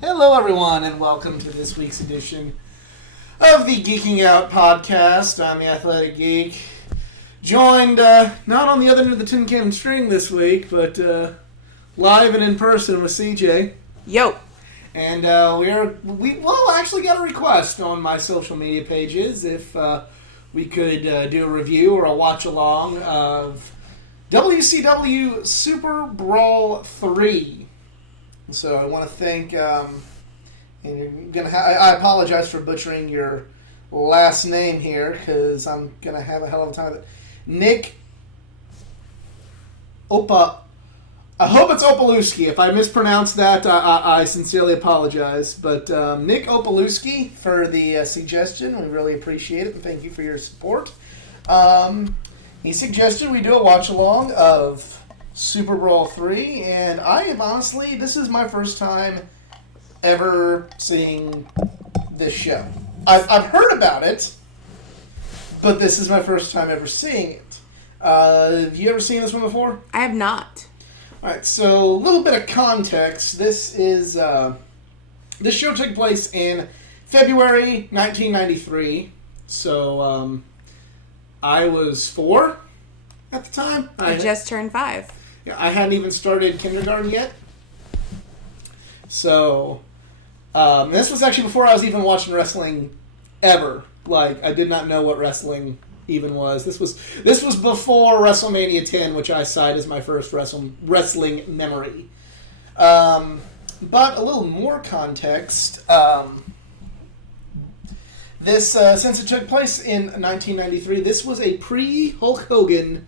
Hello, everyone, and welcome to this week's edition of the Geeking Out podcast. I'm the Athletic Geek, joined not on the other end of the tin can string this week, but live and in person with CJ. Yo. And we actually got a request on my social media pages if we could do a review or a watch along of WCW SuperBrawl 3. So I want to thank, and you're gonna. I apologize for butchering your last name here because I'm gonna have a hell of a time with it. Nick Opa. I hope it's Opalewski. If I mispronounce that, I sincerely apologize. But Nick Opalewski for the suggestion. We really appreciate it, and thank you for your support. He suggested we do a watch along of SuperBrawl 3, and I am honestly, this is my first time ever seeing this show. I've heard about it, but this is my first time ever seeing it. Have you ever seen this one before? I have not. Alright, so a little bit of context. This is, this show took place in February 1993, so I was 4 at the time. I just turned 5. I hadn't even started kindergarten yet. So, this was actually before I was even watching wrestling ever. Like, I did not know what wrestling even was. This was before WrestleMania 10, which I cite as my first wrestling memory. But a little more context. This, since it took place in 1993, this was a pre-Hulk Hogan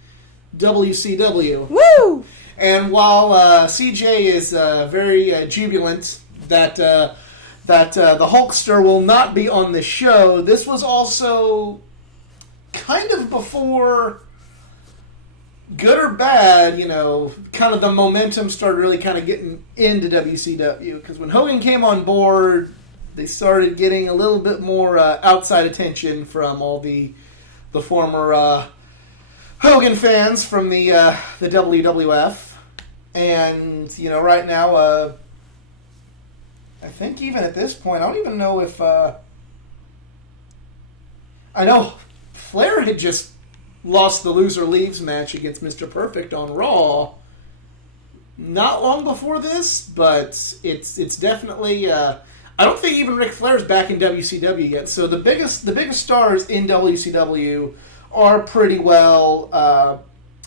WCW. Woo! And while CJ is very jubilant that the Hulkster will not be on the show, this was also kind of before, good or bad, kind of the momentum started really kind of getting into WCW. Because when Hogan came on board, they started getting a little bit more outside attention from all the former Hogan fans from the WWF, and right now, I think even at this point, I don't even know if I know Flair had just lost the loser leaves match against Mr. Perfect on Raw not long before this, but it's definitely I don't think even Ric Flair's back in WCW yet. So the biggest stars in WCW are pretty well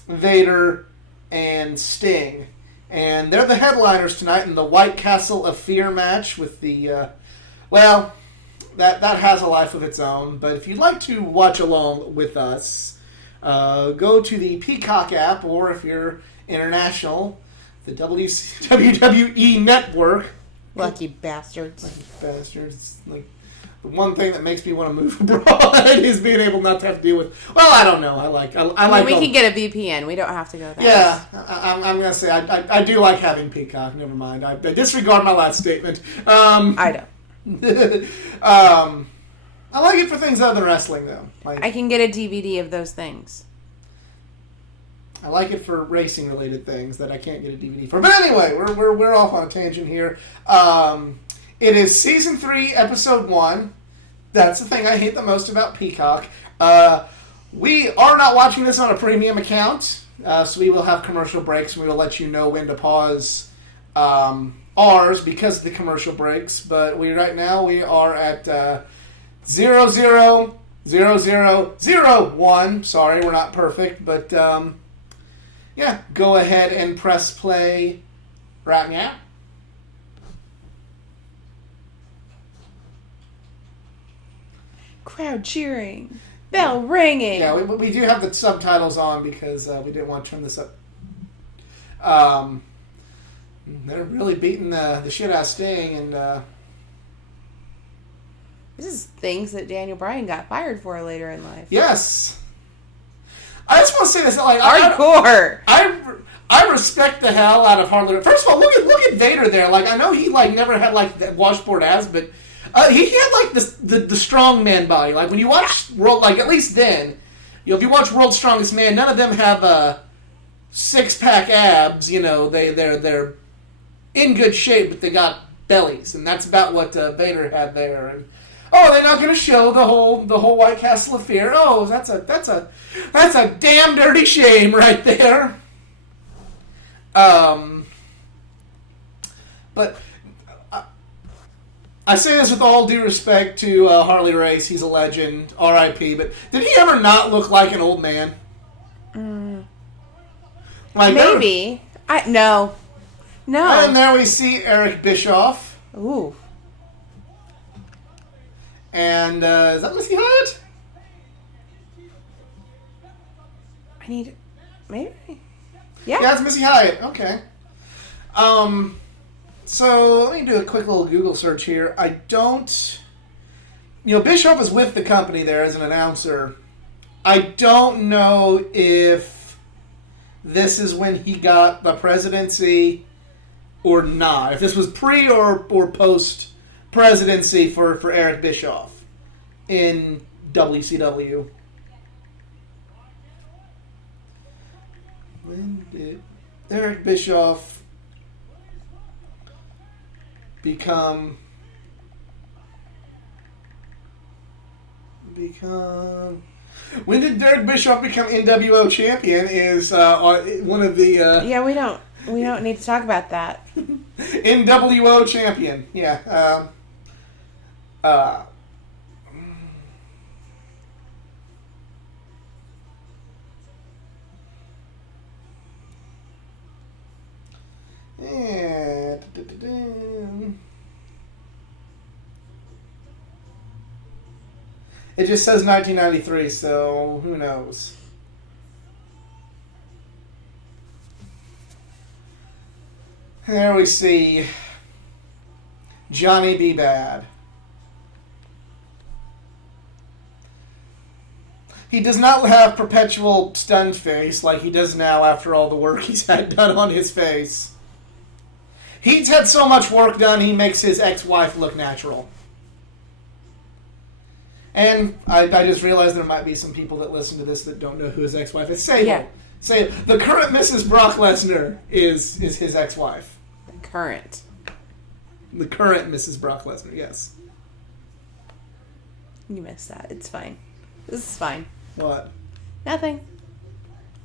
Vader and Sting. And they're the headliners tonight in the White Castle of Fear match with the, that has a life of its own. But if you'd like to watch along with us, go to the Peacock app, or if you're international, the WWE Network. Lucky bastards. Lucky bastards. Like, the one thing that makes me want to move abroad is being able not to have to deal with. Well, I don't know. I like. We can get a VPN. We don't have to go there. Yeah, I'm gonna say I do like having Peacock. Never mind. I disregard my last statement. I don't. I like it for things other than wrestling, though. I can get a DVD of those things. I like it for racing related things that I can't get a DVD for. But anyway, we're off on a tangent here. It is Season 3, Episode 1. That's the thing I hate the most about Peacock. We are not watching this on a premium account, so we will have commercial breaks, and we will let you know when to pause ours because of the commercial breaks. But right now we are at 000001. Sorry, we're not perfect, but go ahead and press play right now. Crowd cheering. Bell ringing. Yeah, we do have the subtitles on because we didn't want to turn this up. They're really beating the shit out of Sting, and this is things that Daniel Bryan got fired for later in life. Yes. I just want to say this, like, hardcore. I respect the hell out of Harley. First of all, look at Vader there. Like, I know he never had that washboard ass, but he had the strong man body. Like when you watch World, at least then, if you watch World's Strongest Man, none of them have 6-pack abs. They're in good shape, but they got bellies, and that's about what Vader had there. And they're not going to show the whole White Castle of Fear. Oh, that's a damn dirty shame right there. But I say this with all due respect to Harley Race. He's a legend, R.I.P. But did he ever not look like an old man? Like maybe. No. And there we see Eric Bischoff. Ooh. And is that Missy Hyatt? Maybe. Yeah. Yeah, it's Missy Hyatt. Okay. So let me do a quick little Google search here. I don't... Bischoff is with the company there as an announcer. I don't know if this is when he got the presidency or not. If this was pre or post presidency for Eric Bischoff in WCW. When did Eric Bischoff become when did Eric Bischoff become NWO champion is one of the yeah, we don't need to talk about that. NWO champion. Yeah. It just says 1993, so who knows? There we see Johnny B. Bad. He does not have perpetual stunned face like he does now after all the work he's had done on his face. He's had so much work done, he makes his ex-wife look natural. And I just realized there might be some people that listen to this that don't know who his ex-wife is. Sable. The current Mrs. Brock Lesnar is his ex-wife. The current Mrs. Brock Lesnar, yes. You missed that. It's fine. This is fine. What? Nothing.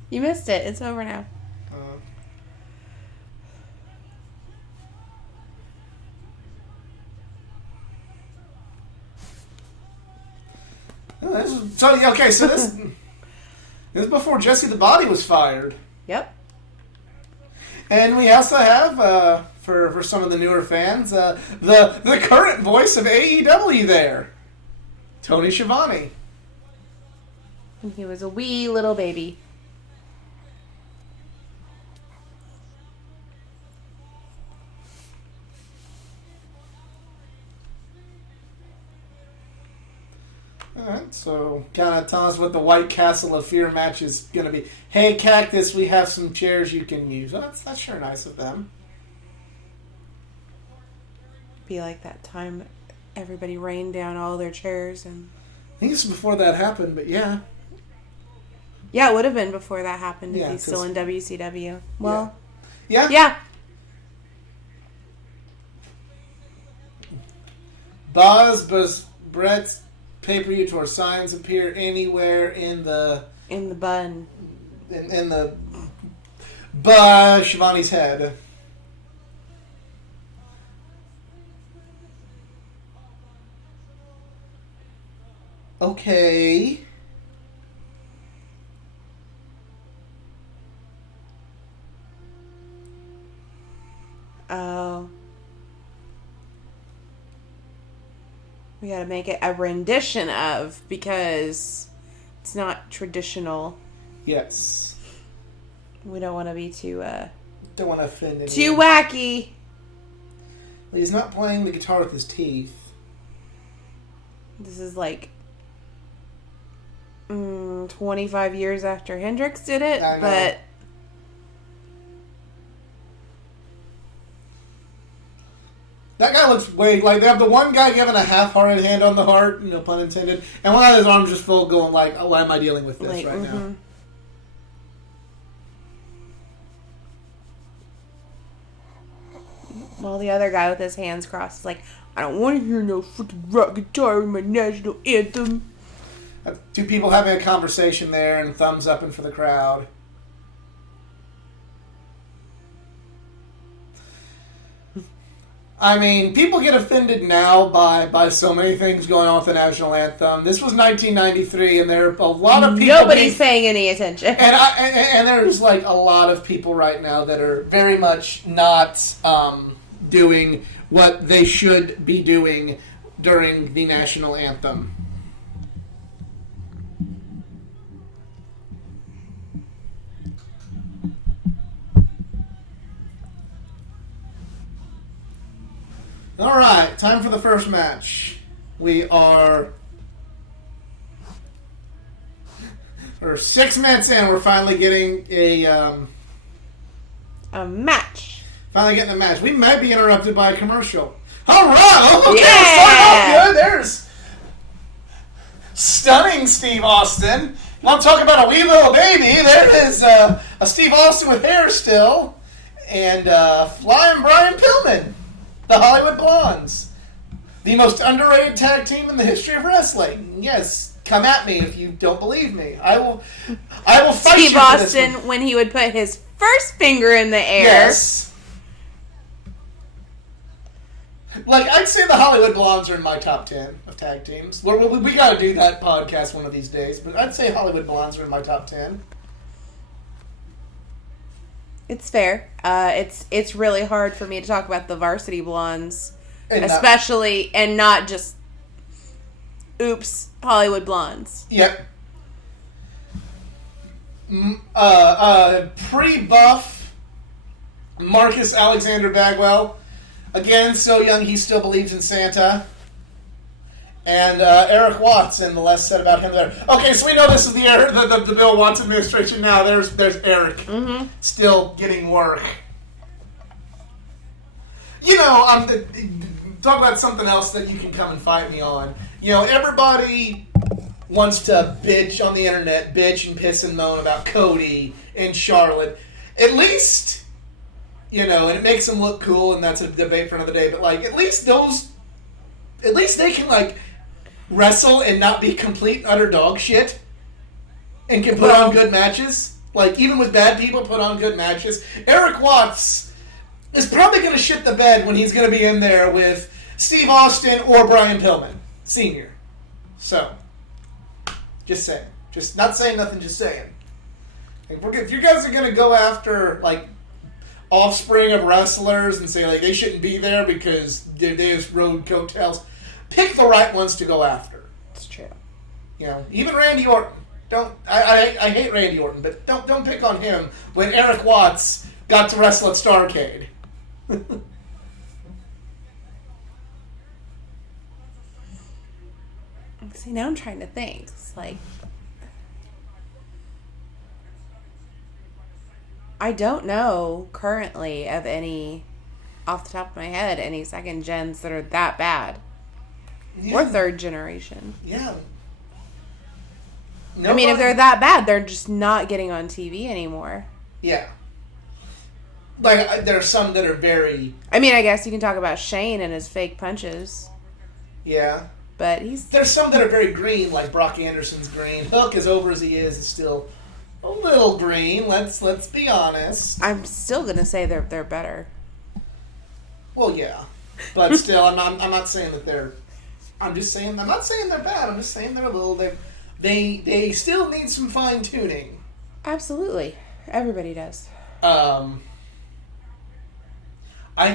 You missed it. It's over now. So this is before Jesse the Body was fired. Yep. And we also have, for some of the newer fans, the current voice of AEW there, Tony Schiavone. And he was a wee little baby. Alright, so kind of tell us what the White Castle of Fear match is going to be. Hey, Cactus, we have some chairs you can use. Well, that's sure nice of them. Be like that time everybody rained down all their chairs. And I think this is before that happened, but yeah. Yeah, it would have been before that happened if Yeah, he's still in WCW. Well, yeah. Boz, Brett's pay-per-view tour signs appear anywhere in the bun. In the Shivani's head. Okay. Oh. We gotta make it a rendition of, because it's not traditional. Yes. We don't want to be too, don't want to offend anyone. too wacky. He's not playing the guitar with his teeth. This is like 25 years after Hendrix did it, I know. but that guy looks way like they have the one guy giving a half-hearted hand on the heart, no pun intended, and one of his arms just full, going like, "Oh, why am I dealing with this right now?" While the other guy with his hands crossed is like, I don't want to hear no freaking rock guitar in my national anthem. Two people having a conversation there and thumbs up and for the crowd. I mean, people get offended now by so many things going on with the national anthem. This was 1993, and there are a lot of people. Nobody's paying any attention. And there's like a lot of people right now that are very much not doing what they should be doing during the national anthem. All right, time for the first match. We're 6 minutes in. We're finally getting a match. Finally getting a match. We might be interrupted by a commercial. All right, okay, yeah. Good. There's stunning Steve Austin. You want to talk about a wee little baby? There is a Steve Austin with hair still, and flying Brian Pillman. The Hollywood Blondes. The most underrated tag team in the history of wrestling. Yes, come at me if you don't believe me. I will fight Steve you for Austin, this one. when he would put his first finger in the air. Yes. Like, I'd say the Hollywood Blondes are in my top 10 of tag teams. We got to do that podcast one of these days, but I'd say Hollywood Blondes are in my top 10. It's fair. It's really hard for me to talk about the Varsity Blondes, And especially, and not just, oops, Hollywood Blondes. Yep. Pre-buff Marcus Alexander Bagwell. Again, so young he still believes in Santa. And Eric Watts, and the less said about him there. Okay, so we know this is the Bill Watts administration now. There's Eric still getting work. You know, talk about something else that you can come and fight me on. You know, everybody wants to bitch on the internet, bitch and piss and moan about Cody and Charlotte. At least, you know, and it makes them look cool, and that's a debate for another day, but, like, at least they can, like, wrestle and not be complete utter dog shit and can put on good matches. Like, even with bad people, put on good matches. Eric Watts is probably going to shit the bed when he's going to be in there with Steve Austin or Brian Pillman Sr. So, just saying. Just not saying nothing, just saying. If you guys are going to go after, like, offspring of wrestlers and say, like, they shouldn't be there because they just rode coattails, pick the right ones to go after. It's true. You know, even Randy Orton. I hate Randy Orton, but don't pick on him when Eric Watts got to wrestle at Starrcade. See, now I'm trying to think. It's like, I don't know currently of any, off the top of my head, any second gens that are that bad. Yeah. Or third generation. Yeah. I mean, if they're that bad, they're just not getting on TV anymore. Yeah. Like, there are some that are very... I mean, I guess you can talk about Shane and his fake punches. Yeah. But there's some that are very green, like Brock Anderson's green. Hook, as over as he is still a little green. Let's be honest. I'm still gonna say they're better. Well, yeah, but still, I'm not saying that they're. I'm not saying they're bad. I'm just saying they're a little. They still need some fine tuning. Absolutely, everybody does. I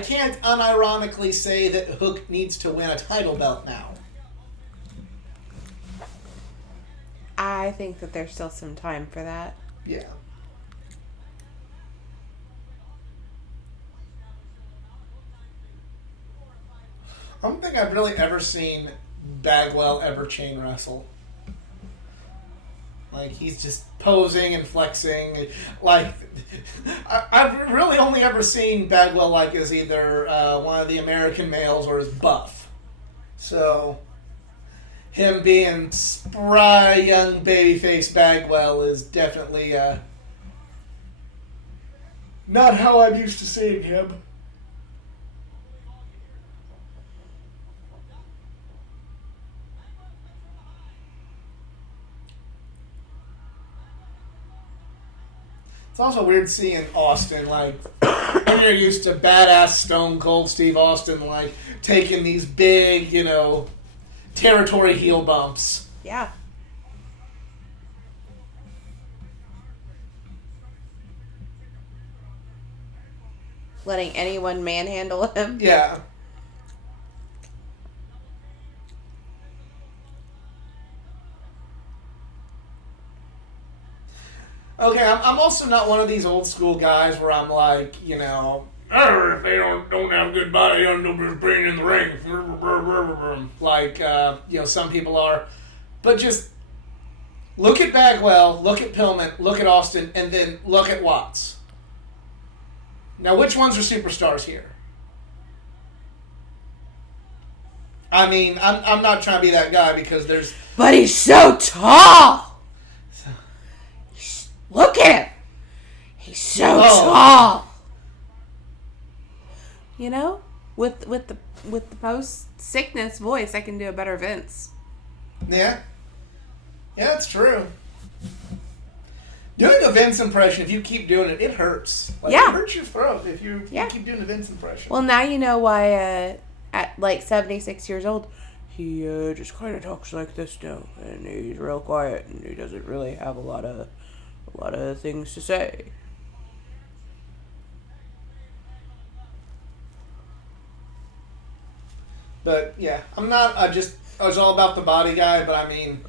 can't unironically say that Hook needs to win a title belt now. I think that there's still some time for that. Yeah. I don't think I've really ever seen Bagwell ever chain wrestle. Like, he's just posing and flexing. Like, I've really only ever seen Bagwell, like, as either one of the American males or as buff. So, him being spry, young babyface Bagwell is definitely not how I'm used to seeing him. It's also weird seeing Austin, like, when you're used to badass Stone Cold Steve Austin, like, taking these big, territory heel bumps. Yeah. Letting anyone manhandle him. Yeah. Okay, I'm also not one of these old school guys where I'm like, if they don't have a good body, I don't know bring in the ring. Like, some people are. But just look at Bagwell, look at Pillman, look at Austin, and then look at Watts. Now, which ones are superstars here? I mean, I'm not trying to be that guy because there's... But he's so tall! Look at him! He's so tall! With the post-sickness voice, I can do a better Vince. Yeah. Yeah, that's true. Doing a Vince impression, if you keep doing it, it hurts. It hurts your throat if you keep doing a Vince impression. Well, now you know why, at like 76 years old, he just kind of talks like this now, and he's real quiet, and he doesn't really have a lot of things to say. But yeah, I'm not. I was all about the body guy, but I mean.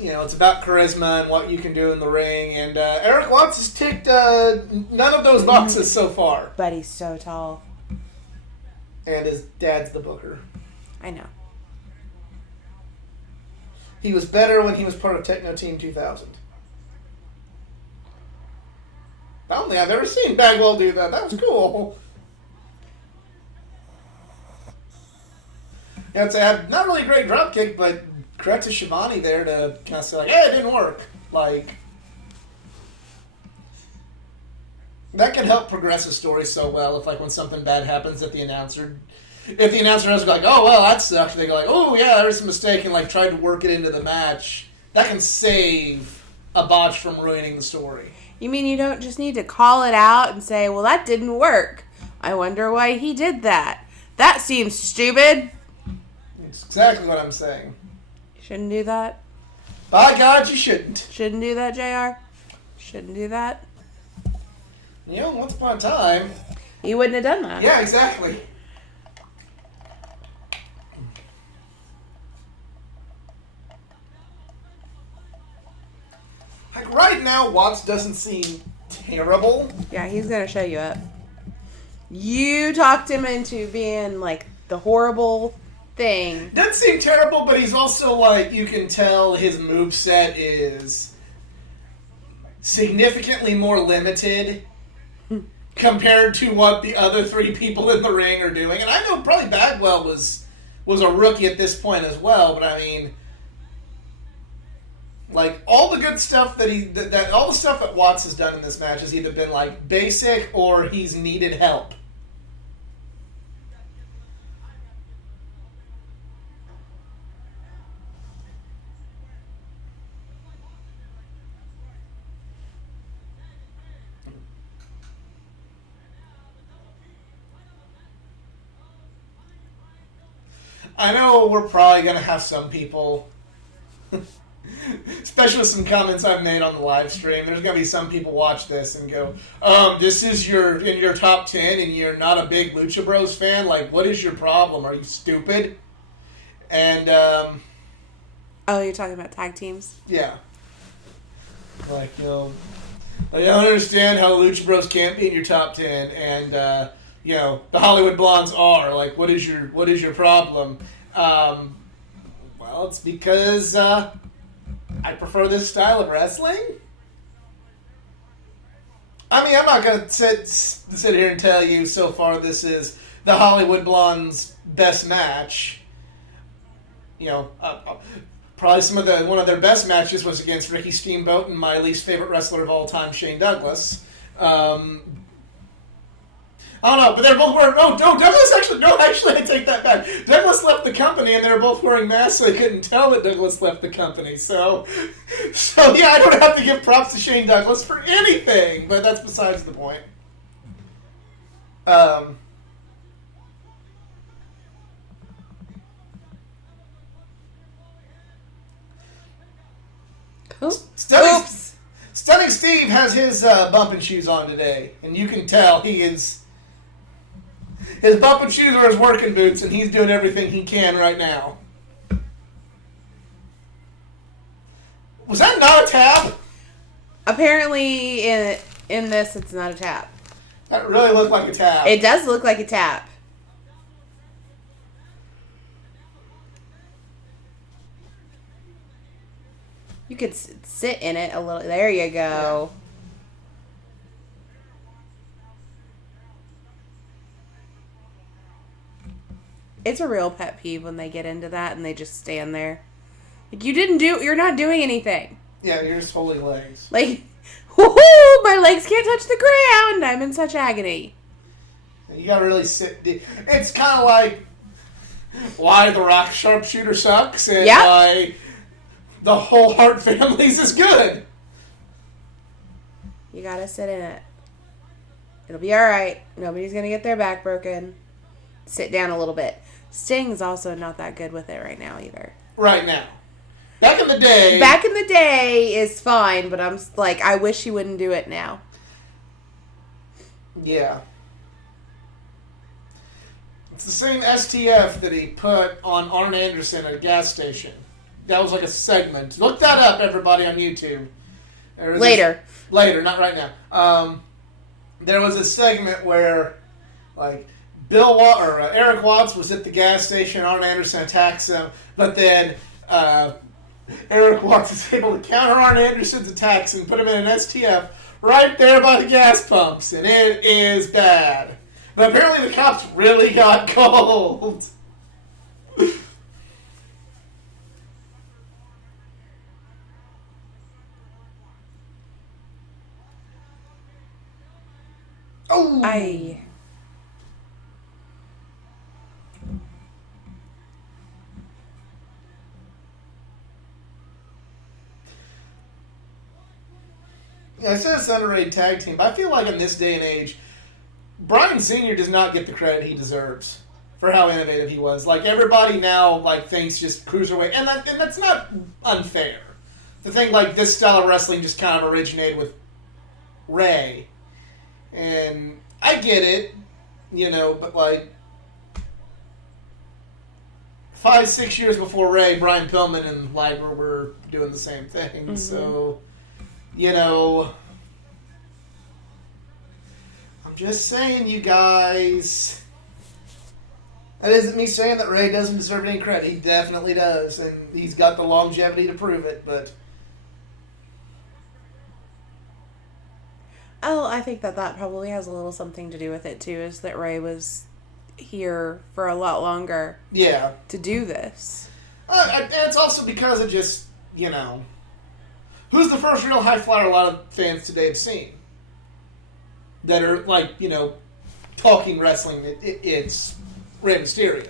It's about charisma and what you can do in the ring. And Eric Watts has ticked none of those boxes so far. But he's so tall. And his dad's the booker. I know. He was better when he was part of Techno Team 2000. I don't think I've ever seen Bagwell do that. That was cool. It's not really a great drop kick, but credit to Shivani there to kind of say, like, hey, it didn't work. Like, that can help progress a story so well if, like, when something bad happens if the announcer knows, like, oh, well, that sucked. They go, like, oh, yeah, there's a mistake, and, like, try to work it into the match. That can save a botch from ruining the story. You mean you don't just need to call it out and say, well, that didn't work. I wonder why he did that. That seems stupid. It's exactly what I'm saying. Shouldn't do that. By God, you shouldn't. Shouldn't do that, JR. Shouldn't do that. Once upon a time... He wouldn't have done that. Yeah, exactly. Like, right now, Watts doesn't seem terrible. Yeah, he's going to show you up. You talked him into being, like, the horrible... thing. Doesn't seem terrible, but he's also like, you can tell his moveset is significantly more limited compared to what the other three people in the ring are doing. And I know probably Bagwell was a rookie at this point as well, but I mean, like, all the good stuff that all the stuff that Watts has done in this match has either been like basic or he's needed help. I know we're probably going to have some people, especially with some comments I've made on the live stream, there's going to be some people watch this and go, this is in your top 10 and you're not a big Lucha Bros fan? Like, what is your problem? Are you stupid? And, oh, you're talking about tag teams? Yeah. Like, I don't understand how Lucha Bros can't be in your top 10 and, the Hollywood Blondes are. Like, what is your problem? Well, it's because I prefer this style of wrestling. I mean, I'm not going to sit here and tell you so far this is the Hollywood Blondes' best match. Probably one of their best matches was against Ricky Steamboat and my least favorite wrestler of all time, Shane Douglas. I don't know, but they're both wearing. Oh, no, Douglas actually. No, actually, I take that back. Douglas left the company, and they were both wearing masks, so they couldn't tell that Douglas left the company. So yeah, I don't have to give props to Shane Douglas for anything, but that's besides the point. Stunning Steve has his bumping shoes on today, and you can tell his bumping shoes are his working boots, and he's doing everything he can right now. Was that not a tap? Apparently, in this, it's not a tap. That really looked like a tap. It does look like a tap. You could sit in it a little. There you go. Yeah. It's a real pet peeve when they get into that and they just stand there. Like, you're not doing anything. Yeah, you're just holding legs. Like, woohoo, my legs can't touch the ground. I'm in such agony. You gotta really sit. It's kind of like why the Rock Sharpshooter sucks and why the whole Hart Families is good. You gotta sit in it. It'll be alright. Nobody's gonna get their back broken. Sit down a little bit. Sting's also not that good with it right now either. Right now. Back in the day is fine, but I'm like, I wish he wouldn't do it now. Yeah. It's the same STF that he put on Arn Anderson at a gas station. That was like a segment. Look that up, everybody, on YouTube. Later, not right now. There was a segment where, like, Eric Watts was at the gas station. Arn Anderson attacks him, but then Eric Watts is able to counter Arn Anderson's attacks and put him in an STF right there by the gas pumps, and it is bad. But apparently the cops really got cold. Oh! Yeah, I said it's an underrated tag team, but I feel like in this day and age, Bryan Sr. does not get the credit he deserves for how innovative he was. Like, everybody now, like, thinks just cruiserweight, and that's not unfair. The thing, like, this style of wrestling just kind of originated with Ray. And I get it, but, like, 5-6 years before Ray, Brian Pillman and Liger were doing the same thing. Mm-hmm. So, I'm just saying, you guys. That isn't me saying that Ray doesn't deserve any credit. He definitely does, and he's got the longevity to prove it, but... Oh, I think that probably has a little something to do with it, too, is that Ray was here for a lot longer to do this. And it's also because of just, who's the first real high flyer a lot of fans today have seen? That are, like, talking wrestling, it's Rey Mysterio.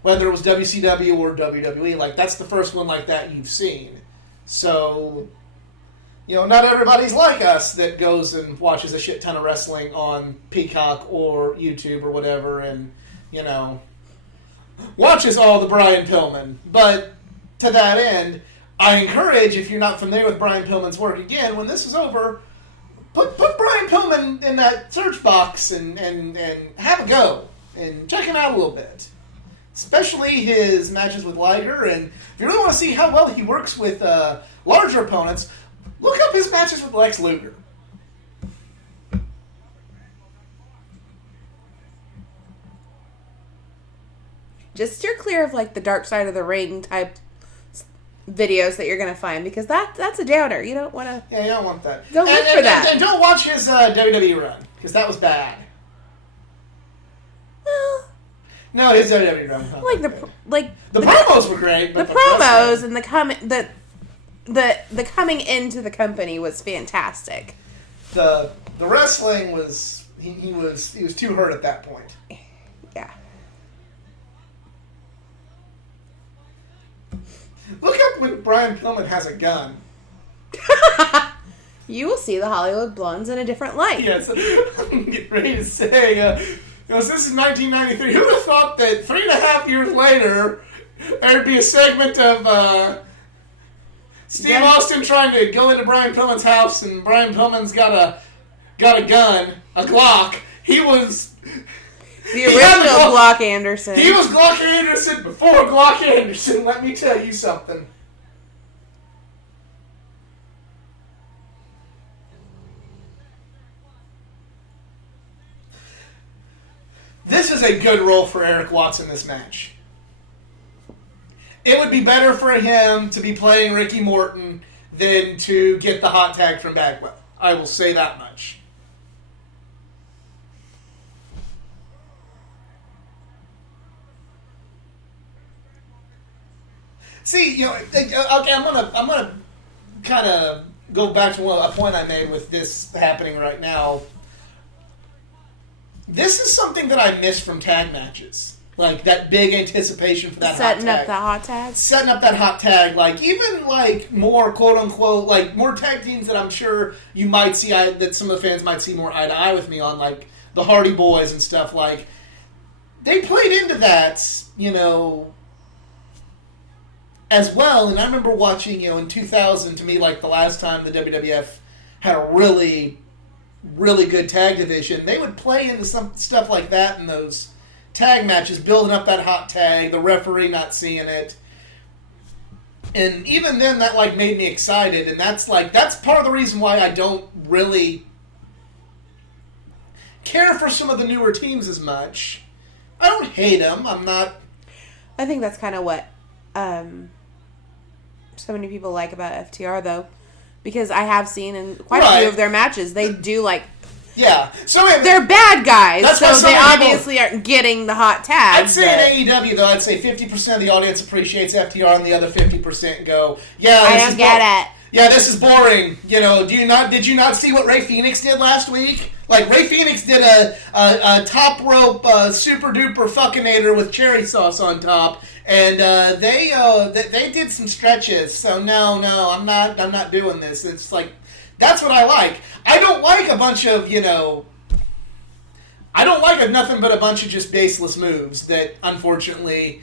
Whether it was WCW or WWE, like, that's the first one like that you've seen. So... not everybody's like us that goes and watches a shit ton of wrestling on Peacock or YouTube or whatever and, watches all the Brian Pillman. But to that end, I encourage, if you're not familiar with Brian Pillman's work, again, when this is over, put Brian Pillman in that search box and have a go and check him out a little bit. Especially his matches with Liger. And if you really want to see how well he works with larger opponents, look up his matches with Lex Luger. Just steer clear of, like, the Dark Side of the Ring type videos that you're going to find, because that's a downer. You don't want to... Yeah, you don't want that. Don't look for that. And don't watch his WWE run, because that was bad. Well... No, his WWE run. The promos were great. But the promos and the coming into the company was fantastic. The wrestling was, he was too hurt at that point. Yeah. Look up when Brian Pillman has a gun. You will see the Hollywood Blondes in a different light. Yes, I'm getting ready to say, this is 1993. Who would have thought that 3.5 years later, there'd be a segment of Steve Austin trying to go into Brian Pillman's house, and Brian Pillman's got a gun, a Glock. He was the original Glock Anderson. He was Glock Anderson before Glock Anderson. Let me tell you something. This is a good role for Eric Watts in this match. It would be better for him to be playing Ricky Morton than to get the hot tag from Bagwell. I will say that much. See, okay, I'm gonna kind of go back to a point I made with this happening right now. This is something that I miss from tag matches. Like, that big anticipation for that Setting hot tag. up the hot tag? Setting up that hot tag. Like, even, like, more, quote-unquote, like, more tag teams that I'm sure you might see, that some of the fans might see more eye-to-eye with me on, like, the Hardy Boys and stuff. Like, they played into that, as well. And I remember watching, in 2000, to me, like, the last time the WWF had a really good tag division, they would play into some stuff like that in those tag matches, building up that hot tag, the referee not seeing it. And even then, that, like, made me excited. And that's part of the reason why I don't really care for some of the newer teams as much. I don't hate them. I'm not... I think that's kind of what so many people like about FTR, though. Because I have seen in quite a few of their matches, they do, like... Yeah. So they're bad guys, so they obviously aren't getting the hot tag. I'd say in AEW, though, I'd say 50% of the audience appreciates FTR, and the other 50% go, yeah, I don't get it. Yeah, this is boring. Did you not see what Ray Phoenix did last week? Like, Ray Phoenix did a top rope super duper fuckinator with cherry sauce on top, and they did some stretches. So no, I'm not doing this. It's like, that's what I like. I don't like a bunch of, I don't like nothing but a bunch of just baseless moves that, unfortunately,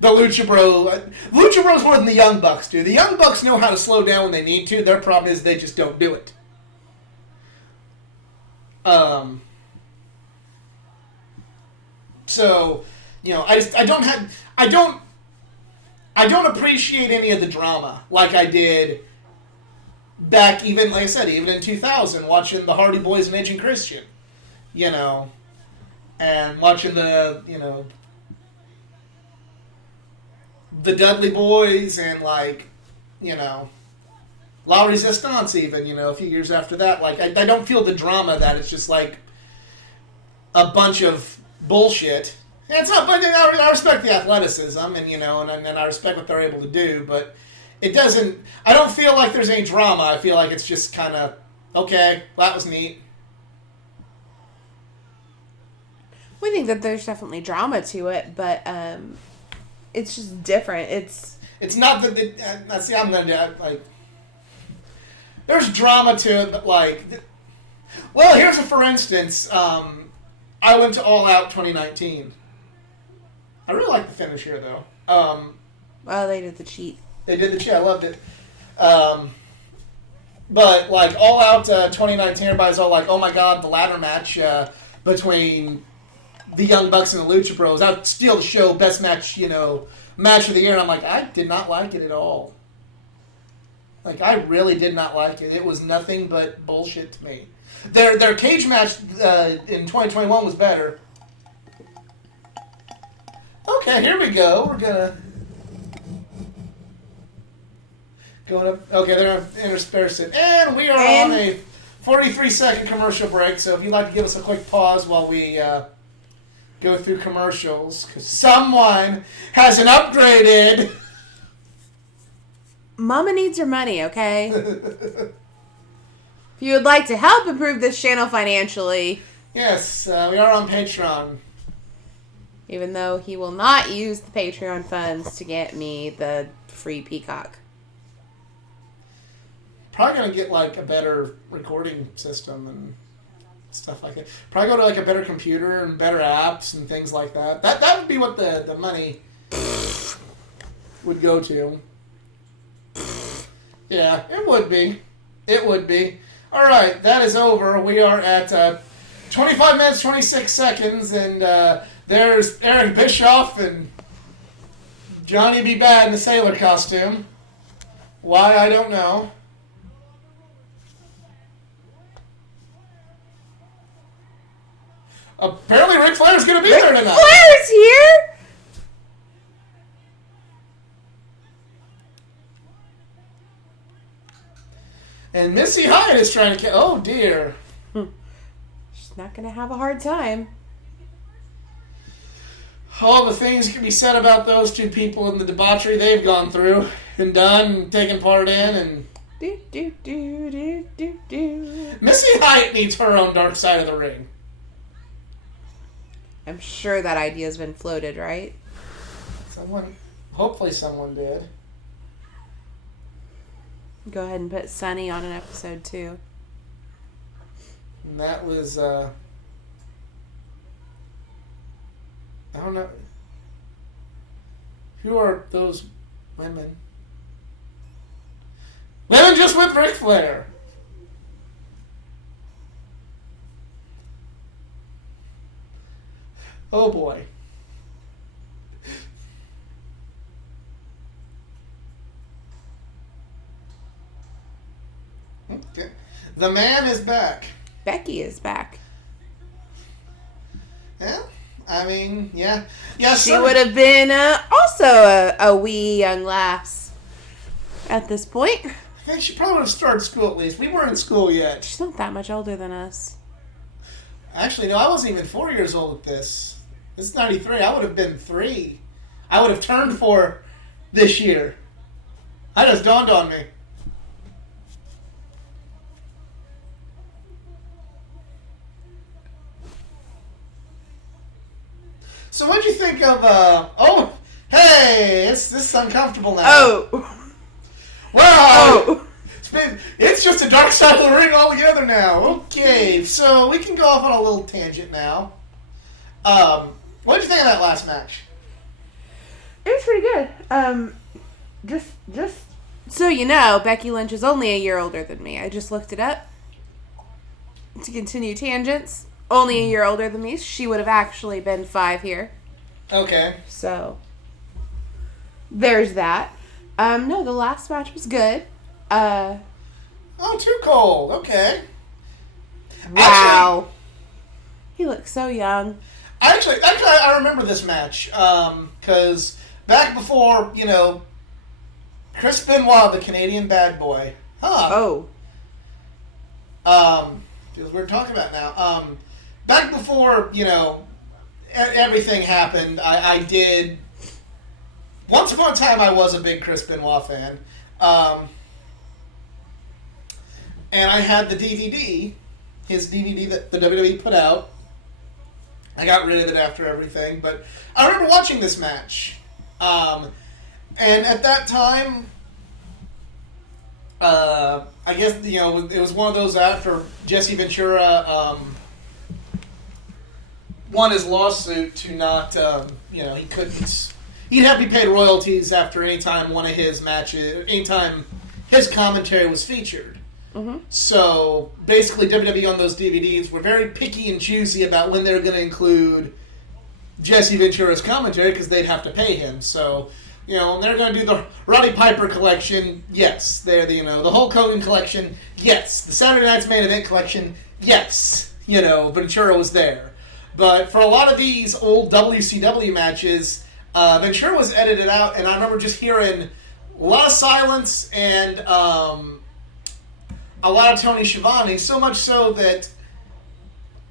the Lucha Bros more than the Young Bucks do. The Young Bucks know how to slow down when they need to. Their problem is they just don't do it. So, I don't appreciate any of the drama like I did back, even, like I said, even in 2000, watching the Hardy Boys and Edge and Christian, and watching the Dudley Boys and, like, La Resistance even, a few years after that. Like, I don't feel the drama that it's just, like, a bunch of bullshit. And it's not, but I respect the athleticism and, and I respect what they're able to do, but it doesn't, I don't feel like there's any drama. I feel like it's just kind of, okay, that was neat. We think that there's definitely drama to it, but it's just different. It's not that, see, I'm going to do, like, there's drama to it, but, like, well, here's a for instance. I went to All Out 2019. I really like the finish here, though. Well, they did the cheat. They did the cheat. I loved it. But, like, All Out 2019, everybody's all like, oh my god, the ladder match between the Young Bucks and the Lucha Bros. That would steal the show, best match, match of the year. And I'm like, I did not like it at all. Like, I really did not like it. It was nothing but bullshit to me. Their cage match in 2021 was better. Okay, here we go. We're going up. Okay, they're going to intersperse it. And we are on a 43-second commercial break. So if you'd like to give us a quick pause while we go through commercials, because someone hasn't upgraded. Mama needs your money, okay? If you would like to help improve this channel financially, Yes, we are on Patreon. Even though he will not use the Patreon funds to get me the free Peacock. Probably going to get, like, a better recording system and stuff like that. Probably go to, like, a better computer and better apps and things like that. That would be what the money would go to. Yeah, it would be. It would be. All right, that is over. We are at 25 minutes, 26 seconds, and there's Eric Bischoff and Johnny B. Bad in the sailor costume. Why, I don't know. Apparently Ric Flair's going to be there tonight. Flair's here? And Missy Hyatt is trying to... Oh, dear. She's not going to have a hard time. All the things can be said about those two people and the debauchery they've gone through and done and taken part in. And Missy Hyatt needs her own dark side of the ring. I'm sure that idea's been floated, right? Hopefully someone did. Go ahead and put Sunny on an episode, too. And that was, I don't know. Who are those women? Women just with Ric Flair. Oh boy. Okay. The man is back. Becky is back. Yeah, I mean, yeah. She would have been also a wee young lass at this point. I think she probably would have started school at least. We weren't in school yet. She's not that much older than us. Actually, no, I wasn't even 4 years old at this. This is 93. I would have been 3. I would have turned 4 this year. That just dawned on me. So what'd you think of, oh, hey, this is uncomfortable now. Oh. Wow. Oh. It's just a dark side of the ring altogether now. Okay, so we can go off on a little tangent now. What did you think of that last match? It was pretty good. Just so you know, Becky Lynch is only a year older than me. I just looked it up. To continue tangents, only a year older than me. She would have actually been 5 here. Okay. So, there's that. No, the last match was good. Oh, Too Cold. Okay. Wow. Actually, he looks so young. Actually, I remember this match. Because back before, Chris Benoit, the Canadian bad boy. Huh. Oh. We're talking about now. Back before, everything happened, I did... Once upon a time, I was a big Chris Benoit fan. And I had the DVD, his DVD that the WWE put out. I got rid of it after everything, but I remember watching this match. And at that time, I guess, it was one of those after Jesse Ventura won his lawsuit to not, he couldn't... He'd have to be paid royalties after any time one of his matches, anytime his commentary was featured. Mm-hmm. So, basically, WWE on those DVDs were very picky and choosy about when they were going to include Jesse Ventura's commentary because they'd have to pay him. So, when they're going to do the Roddy Piper collection, yes. They're the Hulk Hogan collection, yes. The Saturday Night's Main Event collection, yes. Ventura was there. But for a lot of these old WCW matches... Ventura was edited out, and I remember just hearing a lot of silence and a lot of Tony Schiavone, so much so that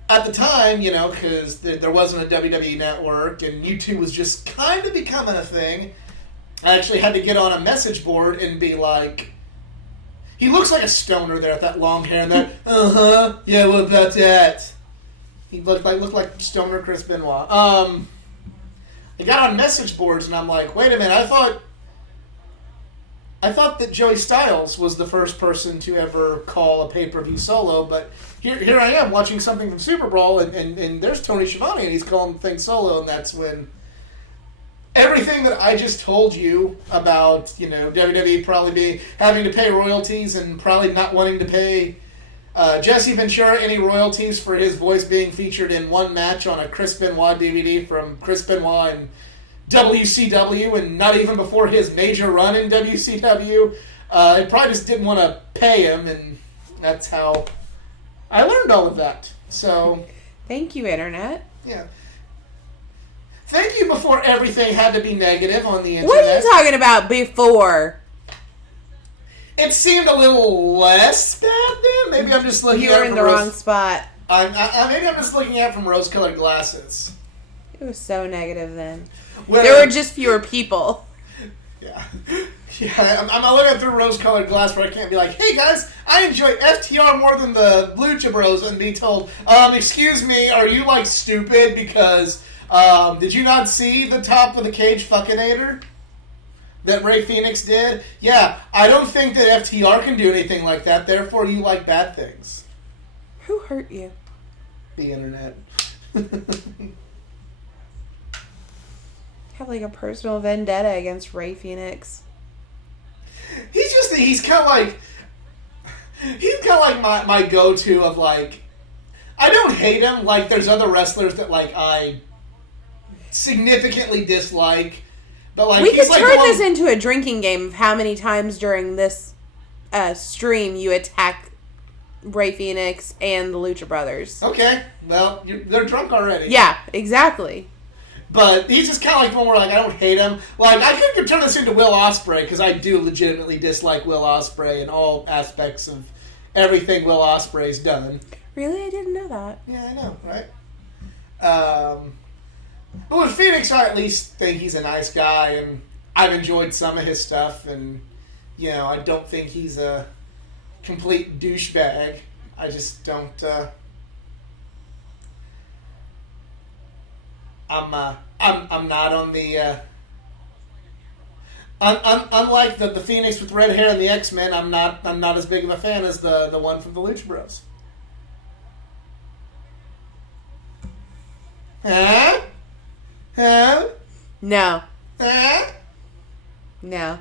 at the time, because there wasn't a WWE network and YouTube was just kind of becoming a thing, I actually had to get on a message board and be like, he looks like a stoner there with that long hair and that, yeah, what about that? He looked like Stoner Chris Benoit. I got on message boards and I'm like, wait a minute, I thought that Joey Styles was the first person to ever call a pay-per-view solo, but here I am watching something from SuperBrawl, and there's Tony Schiavone, and he's calling things solo, and that's when everything that I just told you about, WWE probably having to pay royalties and probably not wanting to pay Jesse Ventura any royalties for his voice being featured in one match on a Chris Benoit DVD from Chris Benoit and WCW, and not even before his major run in WCW. I probably just didn't want to pay him, and that's how I learned all of that. So, thank you, Internet. Yeah. Thank you before everything had to be negative on the internet. What are you talking about before? It seemed a little less bad then. Maybe I'm just looking at it You were in the wrong spot. Maybe I'm just looking at it from rose-colored glasses. It was so negative then. Well, there were just fewer people. Yeah. Yeah, I'm looking at through rose-colored glass where I can't be like, hey guys, I enjoy FTR more than the Lucha Bros, and be told, excuse me, are you like stupid because, did you not see the top of the cage fuckinator that Ray Phoenix did? Yeah, I don't think that FTR can do anything like that, therefore you like bad things. Who hurt you? The internet. Have like a personal vendetta against Ray Phoenix. He's kind of like my go-to of like, I don't hate him, like there's other wrestlers that like I significantly dislike, but like we could like turn this into a drinking game of how many times during this stream you attack Ray Phoenix and the Lucha Brothers. Okay, well, they're drunk already. Yeah, exactly. But he's just kind of like the one where like I don't hate him. Like I could turn this into Will Ospreay because I do legitimately dislike Will Ospreay in all aspects of everything Will Ospreay's done. Really, I didn't know that. Yeah, I know, right? But with Phoenix, I at least think he's a nice guy, and I've enjoyed some of his stuff, and I don't think he's a complete douchebag. I just don't. I'm not on the. Unlike the Phoenix with red hair and the X-Men, I'm not as big of a fan as the one from the Lucha Bros. Huh? Huh? No. Huh? No.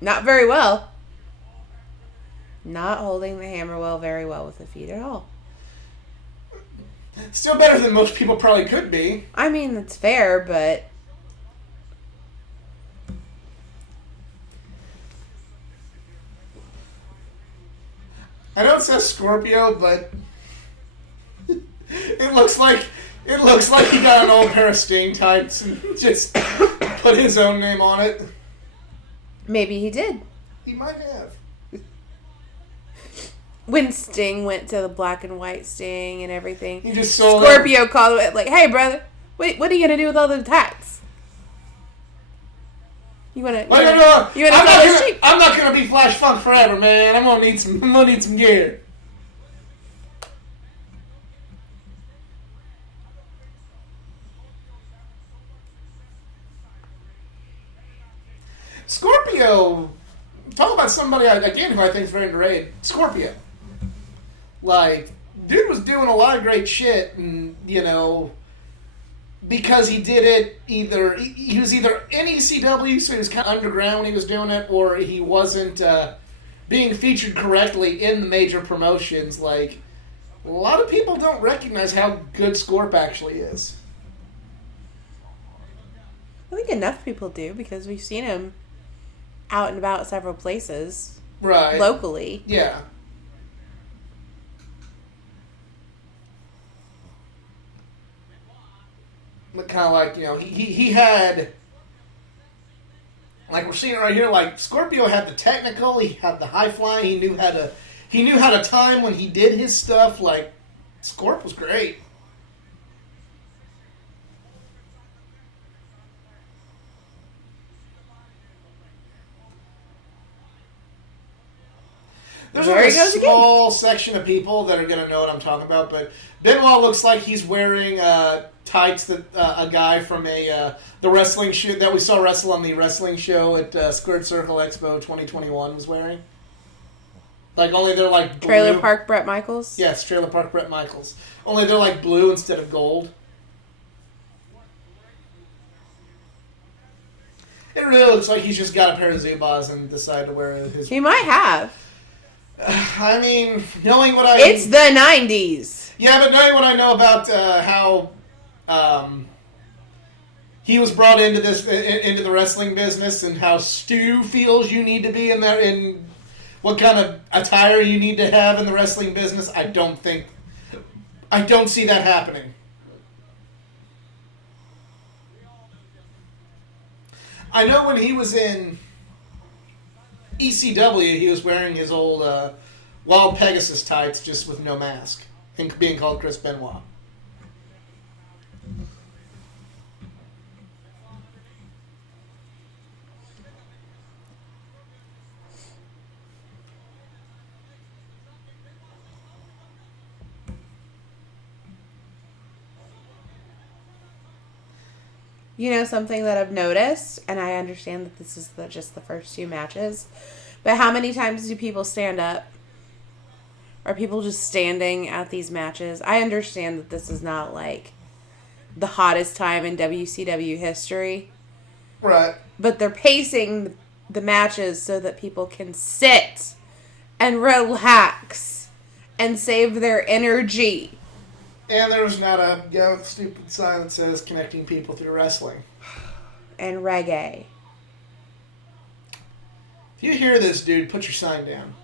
Not very well. Not holding the hammer well very well with the feet at all. Still better than most people probably could be. I mean, that's fair, but... I know it says Scorpio, but it looks like he got an old pair of Sting tights and just put his own name on it. Maybe he did. He might have. When Sting went to the black and white Sting and everything, He just sold Scorpio called it like, "Hey, brother, wait, what are you gonna do with all the tats? You wanna sell the sheep?" I'm not gonna be Flash Funk forever, man. I'm gonna need some gear. Scorpio, talk about somebody again who I think is very underrated. Scorpio, like, dude was doing a lot of great shit, and because he did it he was either in ECW, so he was kind of underground when he was doing it, or he wasn't being featured correctly in the major promotions. Like, a lot of people don't recognize how good Scorp actually is. I think enough people do because we've seen him out and about several places, right? Locally, yeah. But kind of like, he had, like we're seeing it right here, like Scorpio had the technical, he had the high flying, he knew how to time when he did his stuff. Like, Scorp was great. There's There like he a goes again. small section of people that are going to know what I'm talking about, but Benoit looks like he's wearing tights that a guy from the wrestling show that we saw wrestle on the wrestling show at Squared Circle Expo 2021 was wearing. Like, only they're like blue. Trailer Park Bret Michaels? Yes, Trailer Park Bret Michaels. Only they're like blue instead of gold. It really looks like he's just got a pair of Zubaz and decided to wear his... He might have. I mean, knowing what I... It's the 90s. Yeah, but knowing what I know about how he was brought into into the wrestling business and how Stu feels you need to be in there, and what kind of attire you need to have in the wrestling business, I don't see that happening. I know when he was in ECW, he was wearing his old Wild Pegasus tights just with no mask and being called Chris Benoit. You know, something that I've noticed, and I understand that this is just the first two matches, but how many times do people stand up? Are people just standing at these matches? I understand that this is not, like, the hottest time in WCW history. Right. But they're pacing the matches so that people can sit and relax and save their energy. And there was not a stupid sign that says connecting people through wrestling. And reggae. If you hear this, dude, put your sign down.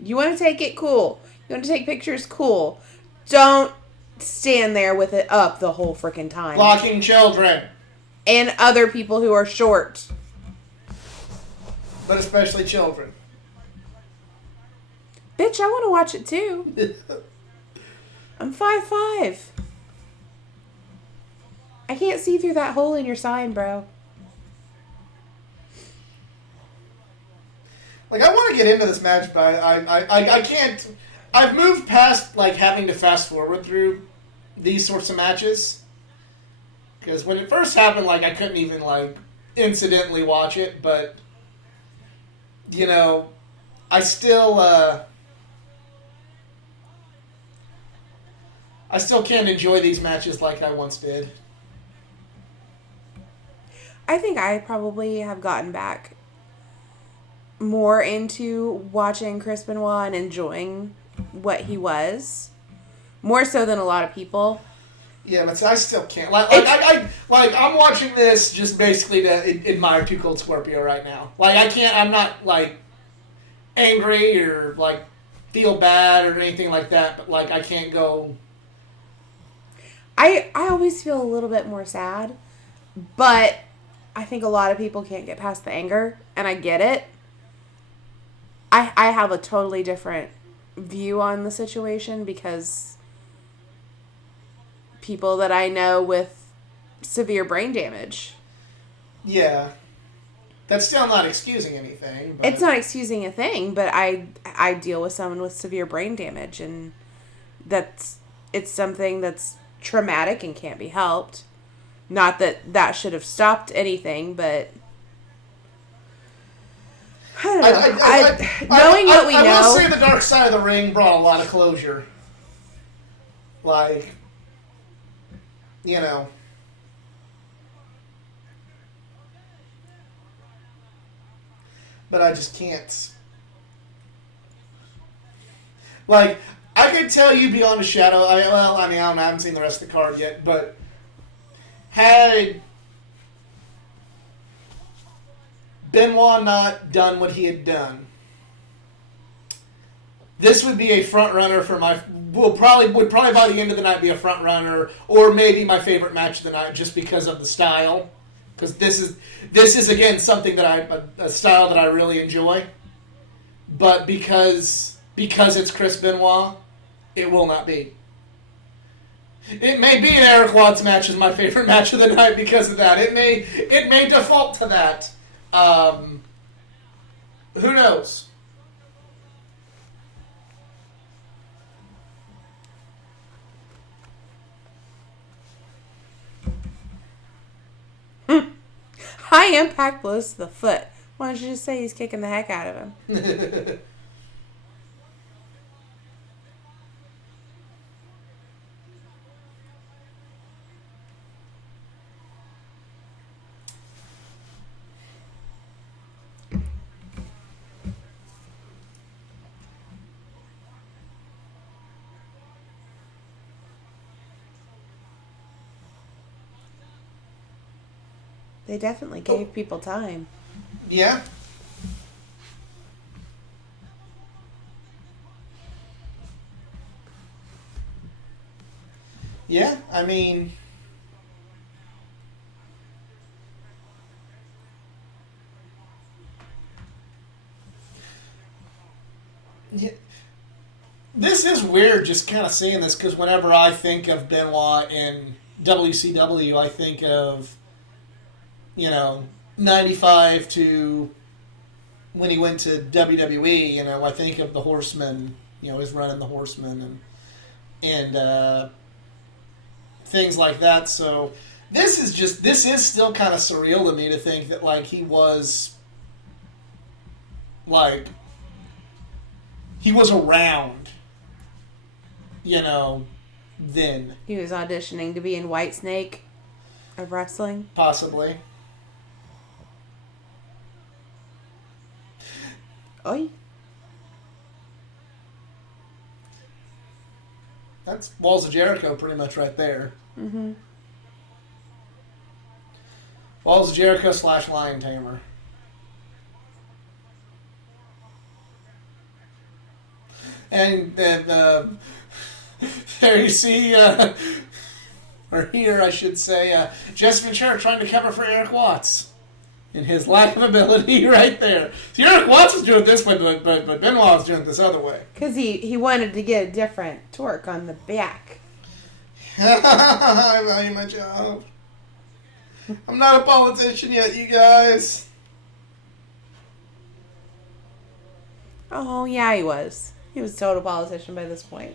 You want to take it? Cool. You want to take pictures? Cool. Don't stand there with it up the whole freaking time. Blocking children. And other people who are short. But especially children. Bitch, I want to watch it too. I'm 5'5". I can't see through that hole in your sign, bro. Like, I want to get into this match, but I can't. I've moved past, like, having to fast forward through these sorts of matches. Because when it first happened, like, I couldn't even, like, incidentally watch it, but, you know, I still can't enjoy these matches like I once did. I think I probably have gotten back more into watching Chris Benoit and enjoying what he was. More so than a lot of people. Yeah, but I still can't. I'm watching this just basically to admire Too Cold Scorpio right now. Like, I can't, I'm not, like, angry or, like, feel bad or anything like that, but, like, I can't go... I always feel a little bit more sad, but I think a lot of people can't get past the anger, and I get it. I have a totally different view on the situation because people that I know with severe brain damage. Yeah. That's still not excusing anything. But... It's not excusing a thing, but I deal with someone with severe brain damage, and it's something that's traumatic and can't be helped. Not that should have stopped anything, but I don't know. Knowing what we know, I will say the Dark Side of the Ring brought a lot of closure. Like, you know, but I just can't. Like, I can tell you beyond a shadow. I haven't seen the rest of the card yet, but had Benoit not done what he had done, this would be a front runner for my. Would probably by the end of the night be a front runner, or maybe my favorite match of the night, just because of the style. Because this is again something that a style that I really enjoy, but because it's Chris Benoit, it will not be. It may be an Eric Watts match as my favorite match of the night because of that. It may default to that. Who knows? high impact blows to the foot. Why don't you just say he's kicking the heck out of him? They definitely gave people time. Yeah. Yeah, I mean... Yeah. This is weird just kind of seeing this, because whenever I think of Benoit in WCW, I think of, 95 to when he went to WWE, I think of the Horsemen, his run in the Horsemen and things like that. So this is still kind of surreal to me to think that, like, he was around, then. He was auditioning to be in Whitesnake of wrestling. Possibly. Oi. That's Walls of Jericho pretty much right there. Mm-hmm. Walls of Jericho / Lion Tamer. And then there you see, or here I should say, Jesse Ventura trying to cover for Eric Watts. And his lack of ability right there. See, Eric Watts was doing it this way, but Benoit was doing it this other way. Because he wanted to get a different torque on the back. I value my job. I'm not a politician yet, you guys. Oh, yeah, he was. He was a total politician by this point.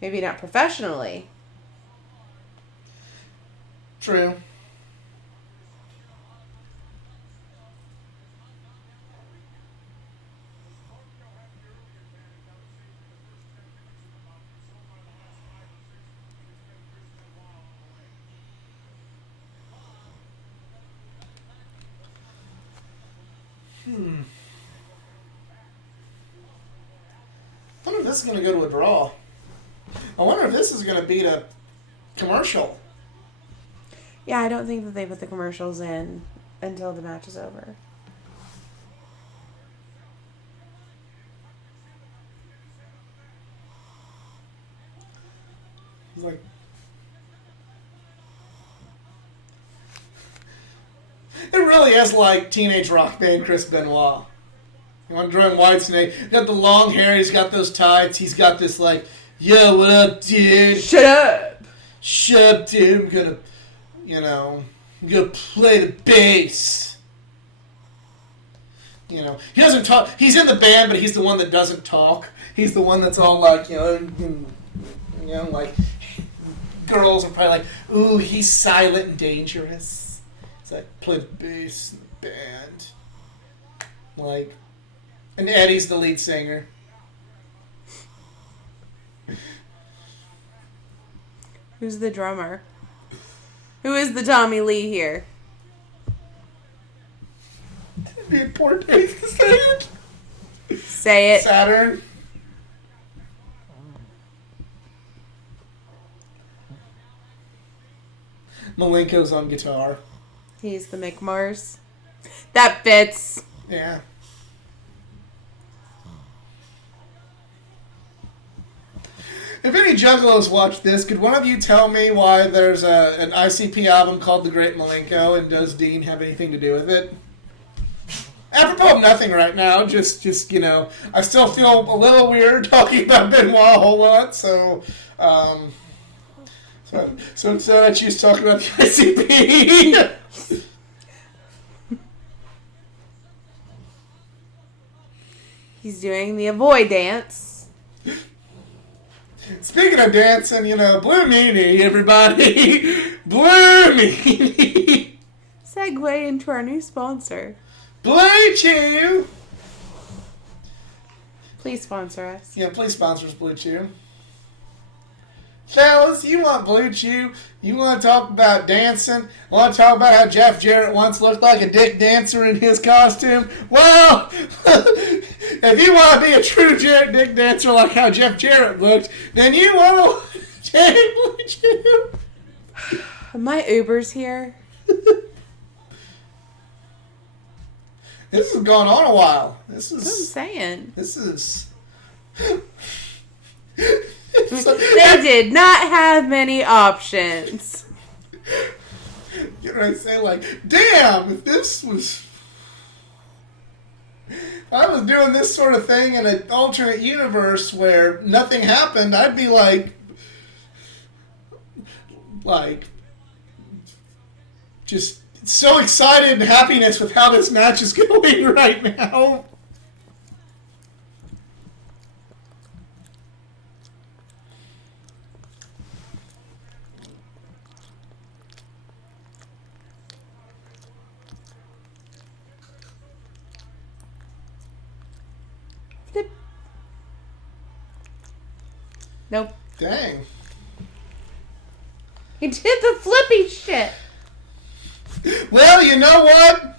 Maybe not professionally. True. I wonder if this is going to go to a draw. I wonder if this is going to beat a commercial. Yeah, I don't think that they put the commercials in until the match is over. Like, it really is like teenage rock band Chris Benoit. You want to join Whitesnake? He's got the long hair. He's got those tights. He's got this like, yo, what up, dude? Shut up! Shut up, dude. I'm gonna play the bass. He doesn't talk. He's in the band, but he's the one that doesn't talk. He's the one that's all like, like, girls are probably like, ooh, he's silent and dangerous. It's like, play the bass in the band. Like, and Eddie's the lead singer. Who's the drummer? Who is the Tommy Lee here? It'd be in poor taste to say it. Say it. Saturn. Malenko's on guitar. He's the McMars. That fits. Yeah. If any juggalos watch this, could one of you tell me why there's an ICP album called The Great Malenko, and does Dean have anything to do with it? Apropos of nothing right now, just I still feel a little weird talking about Benoit a whole lot, so instead I choose talking about the ICP. He's doing the avoid dance. Speaking of dancing, Blue Meanie, everybody. Blue Meanie. segue into our new sponsor. Blue Chew! Please sponsor us. Yeah, please sponsor us, Blue Chew. Fellas, you want Blue Chew? You want to talk about dancing? Want to talk about how Jeff Jarrett once looked like a dick dancer in his costume? Well, if you want to be a true dick dancer like how Jeff Jarrett looked, then you want to take Blue Chew. My Uber's here. This has gone on a while. That's what I'm saying. This is... They did not have many options. You know what I say? Like, damn, if this was... If I was doing this sort of thing in an alternate universe where nothing happened, I'd be like, just so excited and happiness with how this match is going right now. Flip. Nope. Dang. He did the flippy shit. Well, you know what?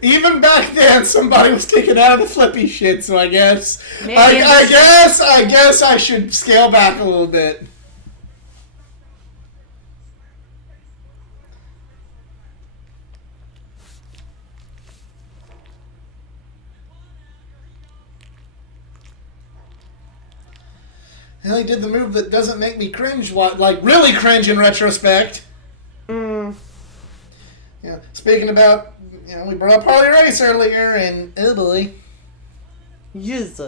Even back then, somebody was kicking out of the flippy shit, so I guess I guess I should scale back a little bit. And he did the move that doesn't make me cringe, like really cringe in retrospect. Yeah. Speaking about, we brought up Harley Race earlier, and oh boy. Yes.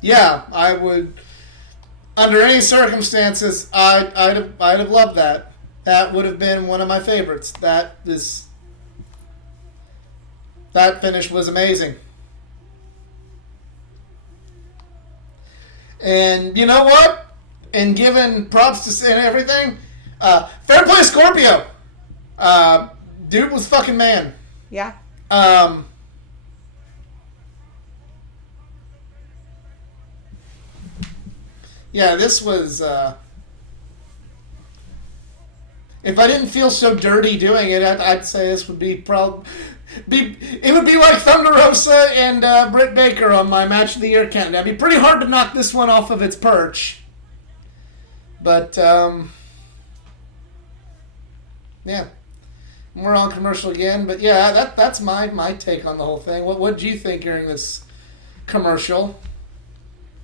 Yeah, I would. Under any circumstances, I'd have loved that. That would have been one of my favorites. That finish was amazing. And you know what? And given props to and everything, fair play Scorpio. Dude was fucking man. Yeah. Yeah, this was... if I didn't feel so dirty doing it, I'd say this would be it would be like Thunder Rosa and Britt Baker on my Match of the Year countdown. It'd be pretty hard to knock this one off of its perch. But, yeah. We're on commercial again. But, yeah, that's my take on the whole thing. What did you think during this commercial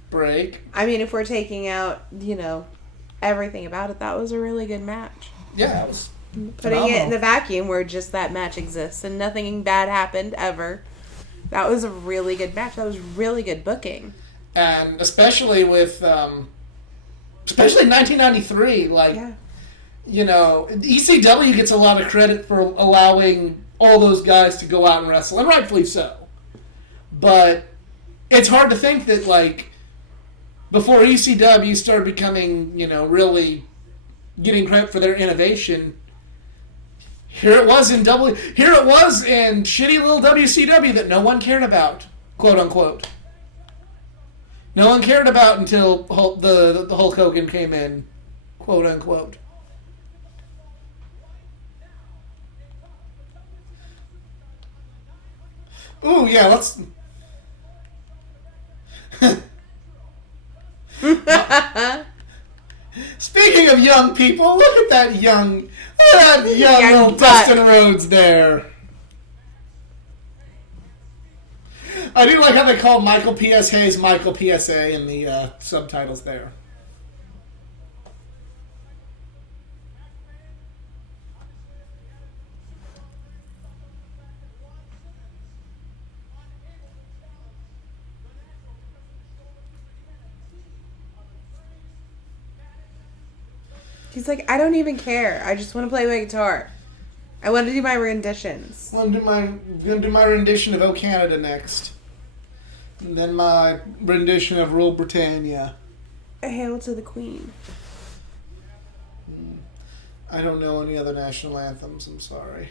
break? I mean, if we're taking out, everything about it, that was a really good match. Yeah, it was putting phenomenal. it in the vacuum where just that match exists and nothing bad happened ever. That was a really good match. That was really good booking. And especially with, especially in 1993, ECW gets a lot of credit for allowing all those guys to go out and wrestle, and rightfully so. But it's hard to think that, before ECW started becoming, really getting credit for their innovation, here it was in shitty little WCW that no one cared about, quote unquote. No one cared about until the Hulk Hogan came in, quote unquote. Ooh, yeah, let's... Speaking of young people, look at that young little Dustin Rhodes there. I do like how they call Michael P.S. Hayes Michael PSA in the subtitles there. He's like, I don't even care. I just want to play my guitar. I want to do my renditions. I'm gonna do my rendition of "O Canada" next, and then my rendition of "Rule Britannia." Hail to the Queen. I don't know any other national anthems. I'm sorry.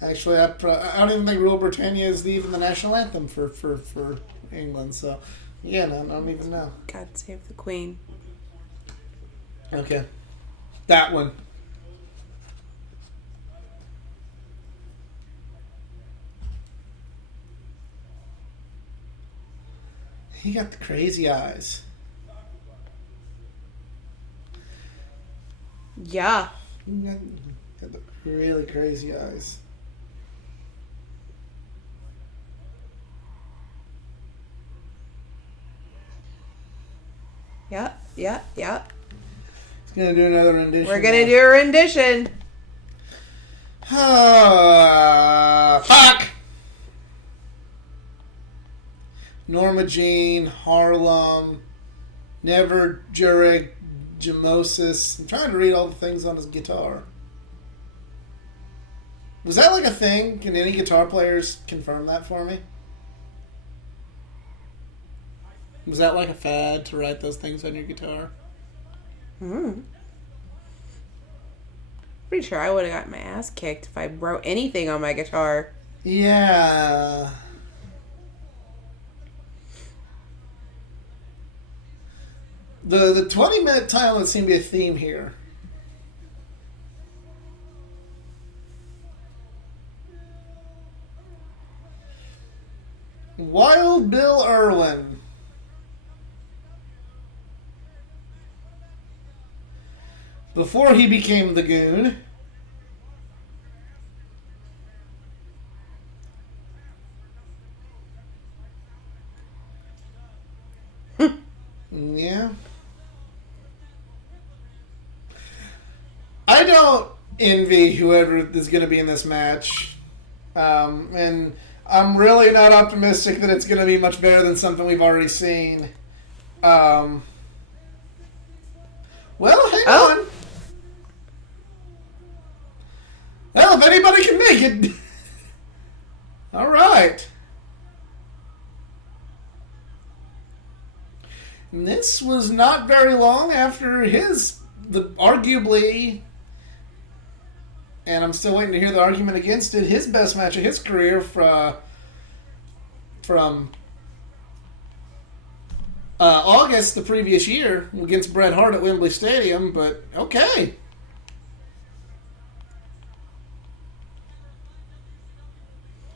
Actually, I don't even think "Rule Britannia" is even the national anthem for England. So, yeah, no, I don't even know. God save the Queen. Okay, that one. He got the crazy eyes. Yeah. He got the really crazy eyes. Yeah. Yeah. Yeah. He's gonna do another rendition. We're gonna do a rendition. Fuck! Norma Jean, Harlem, Never Jurek, Jamosis. I'm trying to read all the things on his guitar. Was that like a thing? Can any guitar players confirm that for me? Was that like a fad to write those things on your guitar? Pretty sure I would have gotten my ass kicked if I wrote anything on my guitar. Yeah. The 20-minute time limit seemed to be a theme here. Wild Bill Irwin. Before he became the Goon. Yeah. I don't envy whoever is going to be in this match. And I'm really not optimistic that it's going to be much better than something we've already seen. Well, hang on. Well, if anybody can make it. All right. And this was not very long after arguably, and I'm still waiting to hear the argument against it, his best match of his career from August the previous year against Bret Hart at Wembley Stadium, but okay.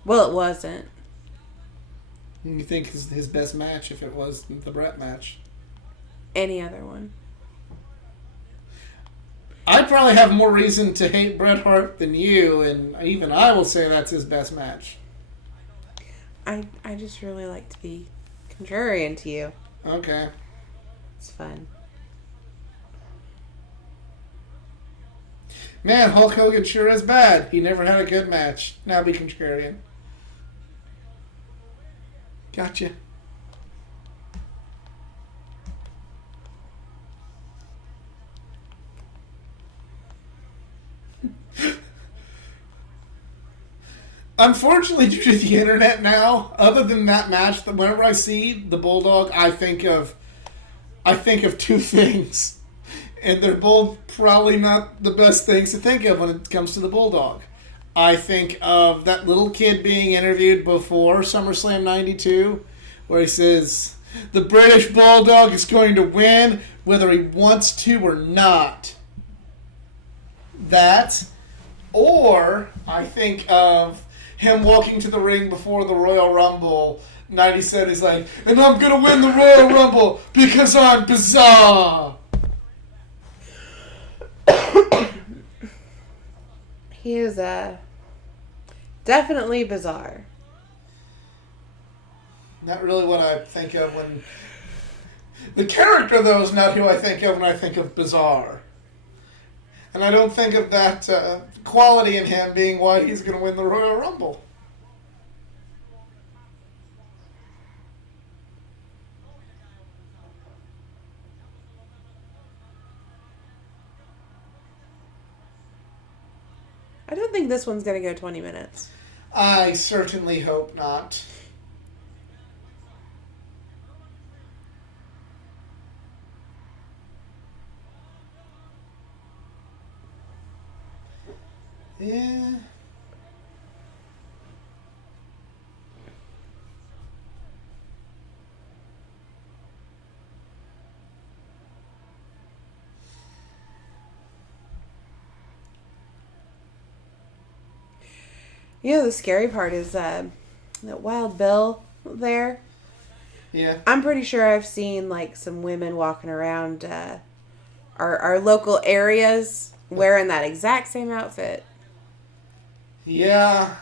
Well, it wasn't. You think his best match if it was the Bret match? Any other one. I probably have more reason to hate Bret Hart than you, and even I will say that's his best match. I just really like to be contrarian to you. Okay. It's fun. Man, Hulk Hogan sure is bad. He never had a good match. Now be contrarian. Gotcha. Unfortunately, due to the internet now, other than that match, whenever I see the Bulldog, I think of two things. And they're both probably not the best things to think of when it comes to the Bulldog. I think of that little kid being interviewed before SummerSlam 92, where he says, the British Bulldog is going to win whether he wants to or not. That, or I think of him walking to the ring before the Royal Rumble 97. He's like, and I'm going to win the Royal Rumble because I'm bizarre. He is definitely bizarre. Not really what I think of when... The character, though, is not who I think of when I think of bizarre. And I don't think of that quality in him being why he's going to win the Royal Rumble. I don't think this one's going to go 20 minutes. I certainly hope not. Yeah. You know, the scary part is that Wild Bill there. Yeah. I'm pretty sure I've seen, like, some women walking around our local areas wearing that exact same outfit. Yeah.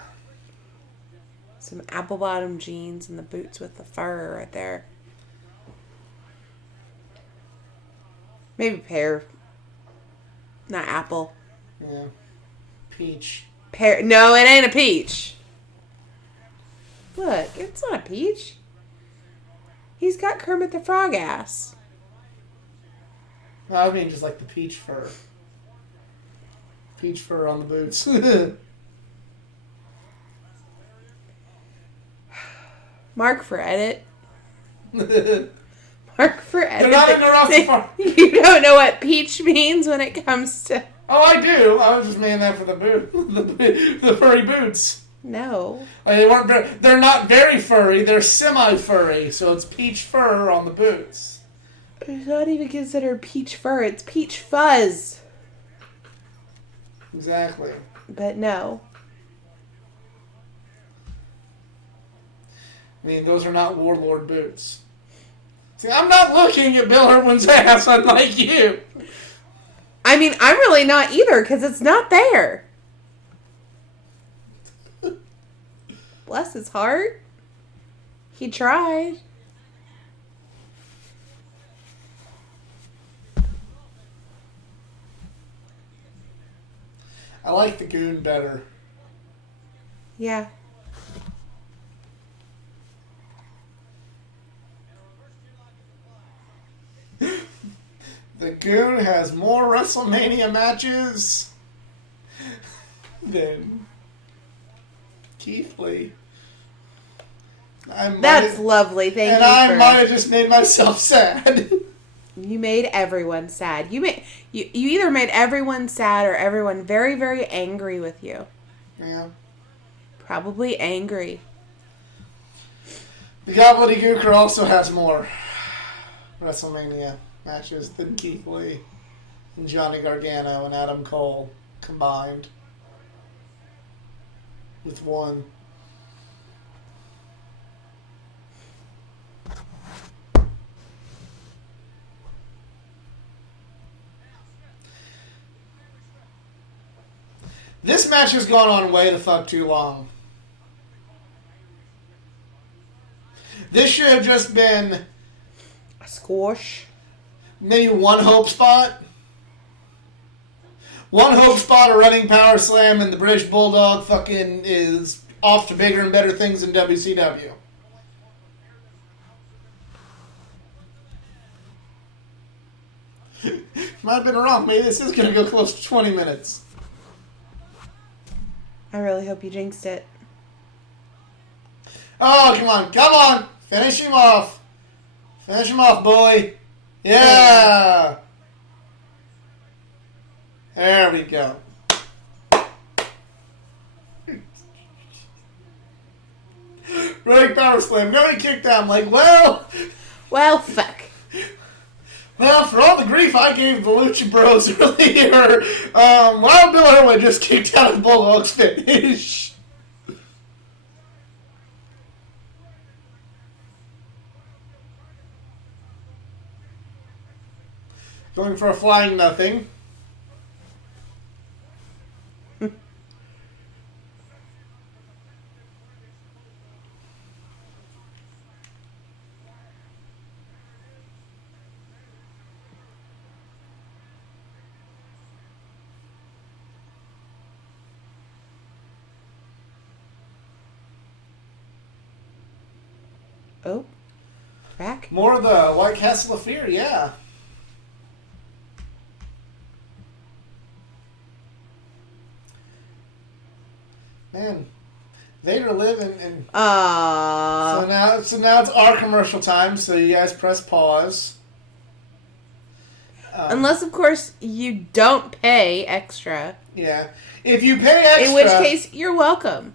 Some apple-bottom jeans and the boots with the fur right there. Maybe pear. Not apple. Yeah. Peach. Pear. No, it ain't a peach. Look, it's not a peach. He's got Kermit the Frog ass. I mean, just like the peach fur. Peach fur on the boots. Mark for edit. Mark for edit. They're not in the roster. You don't know what peach means when it comes to... Oh, I do. I was just making that for the boot, the furry boots. No. Like, they weren't. They're not very furry. They're semi-furry, so it's peach fur on the boots. It's not even considered peach fur. It's peach fuzz. Exactly. But no. I mean, those are not Warlord boots. See, I'm not looking at Bill Irwin's ass, unlike you. I mean, I'm really not either, because it's not there. Bless his heart. He tried. I like the goon better. Yeah. The goon has more WrestleMania matches than Keith Lee. That's lovely. Thank you. And I might have just made myself sad. You made everyone sad. You either made everyone sad or everyone very, very angry with you. Yeah. Probably angry. The Gobbledygooker also has more WrestleMania matches than Keith Lee and Johnny Gargano and Adam Cole combined with one. This match has gone on way the fuck too long. This should have just been A squash. maybe one hope spot. One hope spot, a running power slam, and the British Bulldog fucking is off to bigger and better things in WCW. Might have been wrong. Maybe this is going to go close to 20 minutes. I really hope you jinxed it. Oh, come on. Come on. Finish him off. Finish him off, bully. Yeah. There we go. Running power slam. Nobody kicked out. I'm like, well, Fuck. well, for all the grief I gave the Lucha Bros earlier, Wild Bill Irwin just kicked out of Bulldog's finish. Going for a flying nothing. Oh. Back? More of the White Castle of Fear, yeah. Man, Vader living and Aww. so now it's our commercial time. So you guys press pause. Unless, of course, you don't pay extra. Yeah, if you pay extra, in which case you're welcome.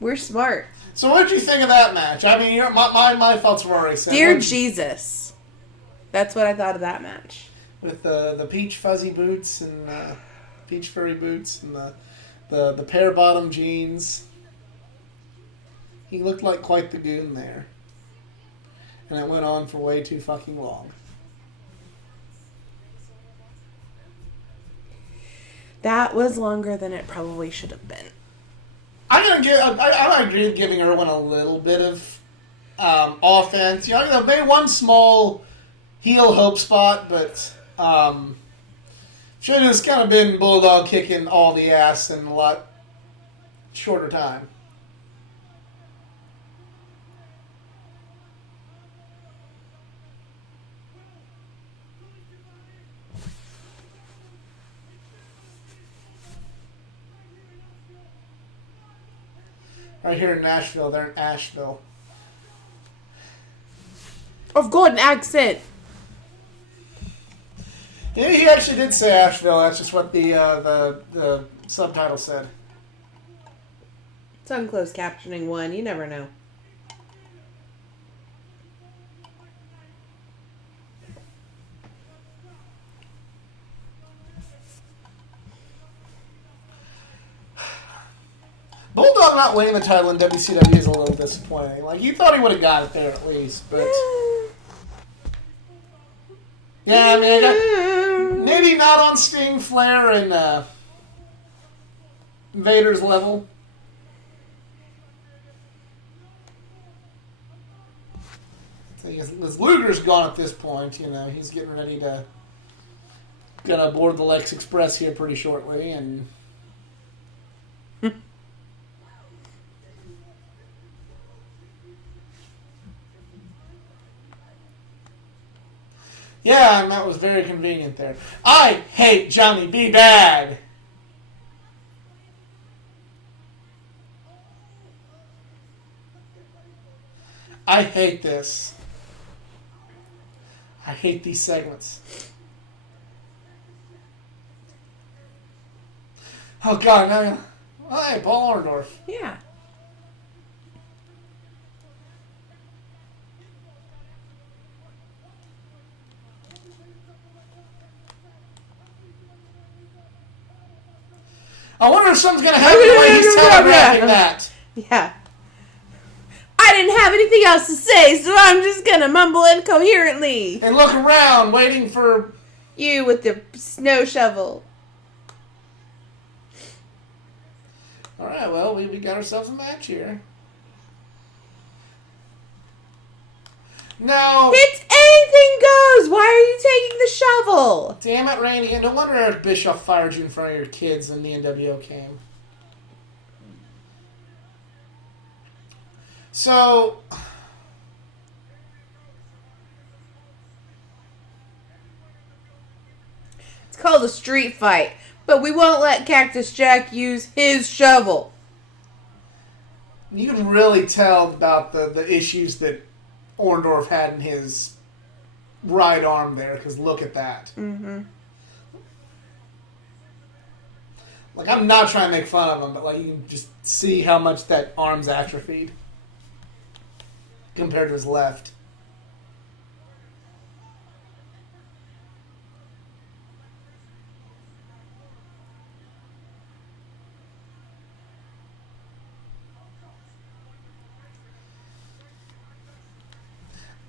We're smart. So what did you think of that match? I mean, my thoughts were already set. Dear Jesus, that's what I thought of that match. With the peach fuzzy boots and peach furry boots and the pear bottom jeans. He looked like quite the goon there. And it went on for way too fucking long. That was longer than it probably should have been. I agree with giving Irwin a little bit of offense. You know, maybe one small heel hope spot, but should have just kind of been Bulldog kicking all the ass in a lot shorter time. Right here in Nashville, they're in Asheville. I've got an accent. Yeah, he actually did say Asheville. That's just what the subtitle said. It's on closed captioning 1. You never know. Bulldog not winning the title in WCW is a little disappointing. Like, you thought he would have got it there at least, but... Yeah, I mean, maybe not on Sting, Flair, and Vader's level. As Luger's gone at this point, you know, he's getting ready to... Gonna board the Lex Express here pretty shortly, and... Yeah, and that was very convenient there. I hate Johnny B. Bad. I hate this. I hate these segments. Oh, God, no. Hey, Paul Orndorff. Yeah. I wonder if something's going to happen the way he's telegraphing that. Yeah. I didn't have anything else to say, so I'm just going to mumble incoherently. And look around, waiting for... You with the snow shovel. Alright, well, we got ourselves a match here. No. It's anything goes. Why are you taking the shovel? Damn it, Randy. No wonder Eric Bischoff fired you in front of your kids when the NWO came. So... It's called a street fight, but we won't let Cactus Jack use his shovel. You can really tell about the issues that Orndorff had in his right arm there, because look at that. Mm-hmm. Like, I'm not trying to make fun of him, but like you can just see how much that arm's atrophied compared to his left.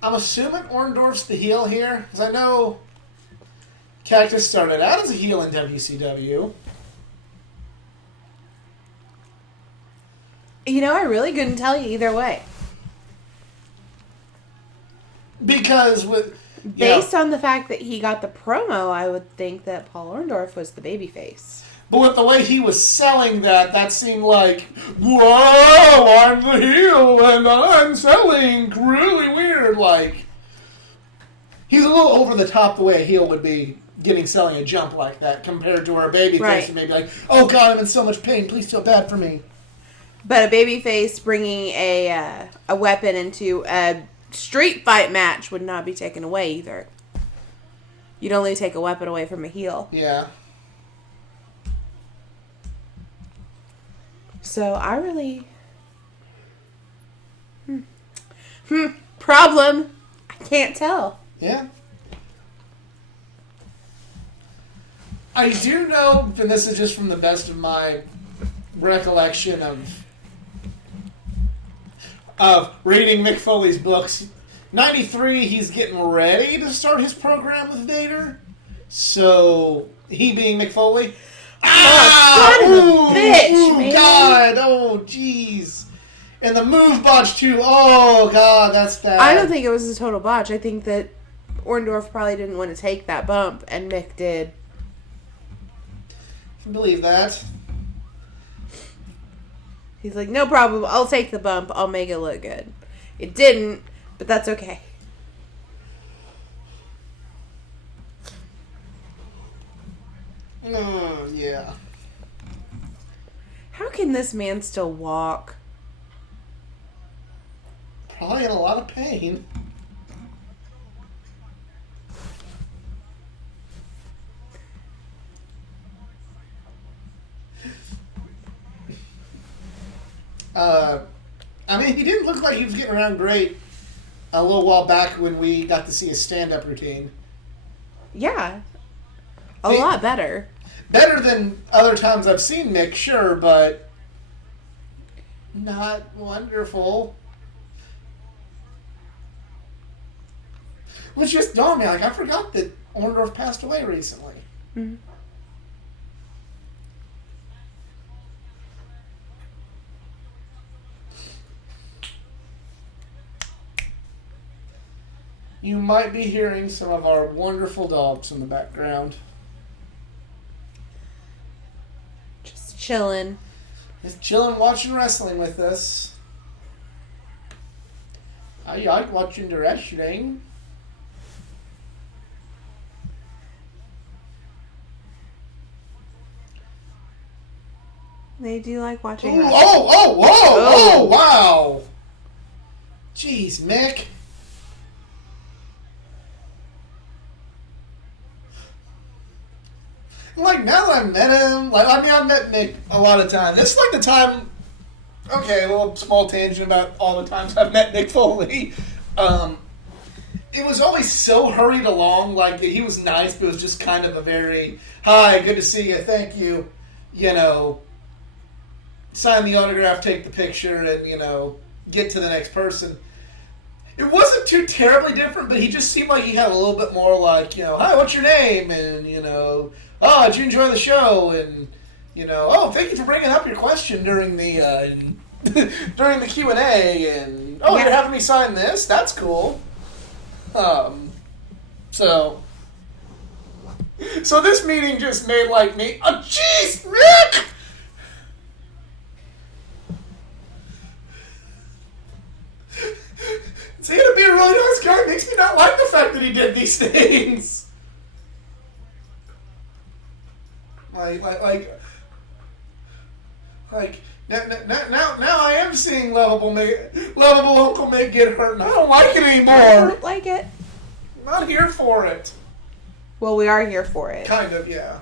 I'm assuming Orndorff's the heel here, because I know Cactus started out as a heel in WCW. You know, I really couldn't tell you either way. Because with... Based on the fact that he got the promo, I would think that Paul Orndorff was the babyface. But with the way he was selling that seemed like, whoa, I'm the heel and I'm selling really weird. Like, he's a little over the top the way a heel would be selling a jump like that compared to where a babyface Right. who may be like, oh God, I'm in so much pain. Please feel bad for me. But a babyface bringing a weapon into a street fight match would not be taken away either. You'd only take a weapon away from a heel. Yeah. So I really... Problem. I can't tell. Yeah. I do know, and this is just from the best of my recollection of reading Mick Foley's books. 93, he's getting ready to start his program with Vader. So, he being Mick Foley. Son of a bitch, man. God. Oh, jeez. And the move botch, too. Oh, God, that's bad. I don't think it was a total botch. I think that Orndorff probably didn't want to take that bump, and Mick did. I can believe that. He's like, no problem. I'll take the bump. I'll make it look good. It didn't, but that's okay. Yeah. How can this man still walk? Probably in a lot of pain. I mean, he didn't look like he was getting around great a little while back when we got to see his stand-up routine. Yeah. A lot better. Better than other times I've seen Mick, sure, but not wonderful. Which just dawned me, like, I forgot that Orndorff passed away recently. Mm-hmm. You might be hearing some of our wonderful dogs in the background. Just chilling. Just chilling, watching wrestling with us. I like watching the wrestling. They do like watching Ooh, wrestling. oh, wow. Jeez, Mick. Like, now that I've met him, like, I mean, I've met Mick a lot of times. This is like the time, okay, a little small tangent about all the times I've met Mick Foley. It was always so hurried along, like, he was nice, but it was just kind of a very, hi, good to see you, thank you, you know, sign the autograph, take the picture, and, you know, get to the next person. It wasn't too terribly different, but he just seemed like he had a little bit more like, you know, hi, what's your name? And, you know, oh, did you enjoy the show? And, you know, oh, thank you for bringing up your question during the during the Q&A. And, oh, you're having me sign this? That's cool. So this meeting just made, like, me, oh, jeez, Rick! See, to be a really nice guy makes me not like the fact that he did these things. Like, now I am seeing lovable Uncle Mick get hurt, and I don't like it anymore. I don't like it. I'm not here for it. Well, we are here for it. Kind of, yeah.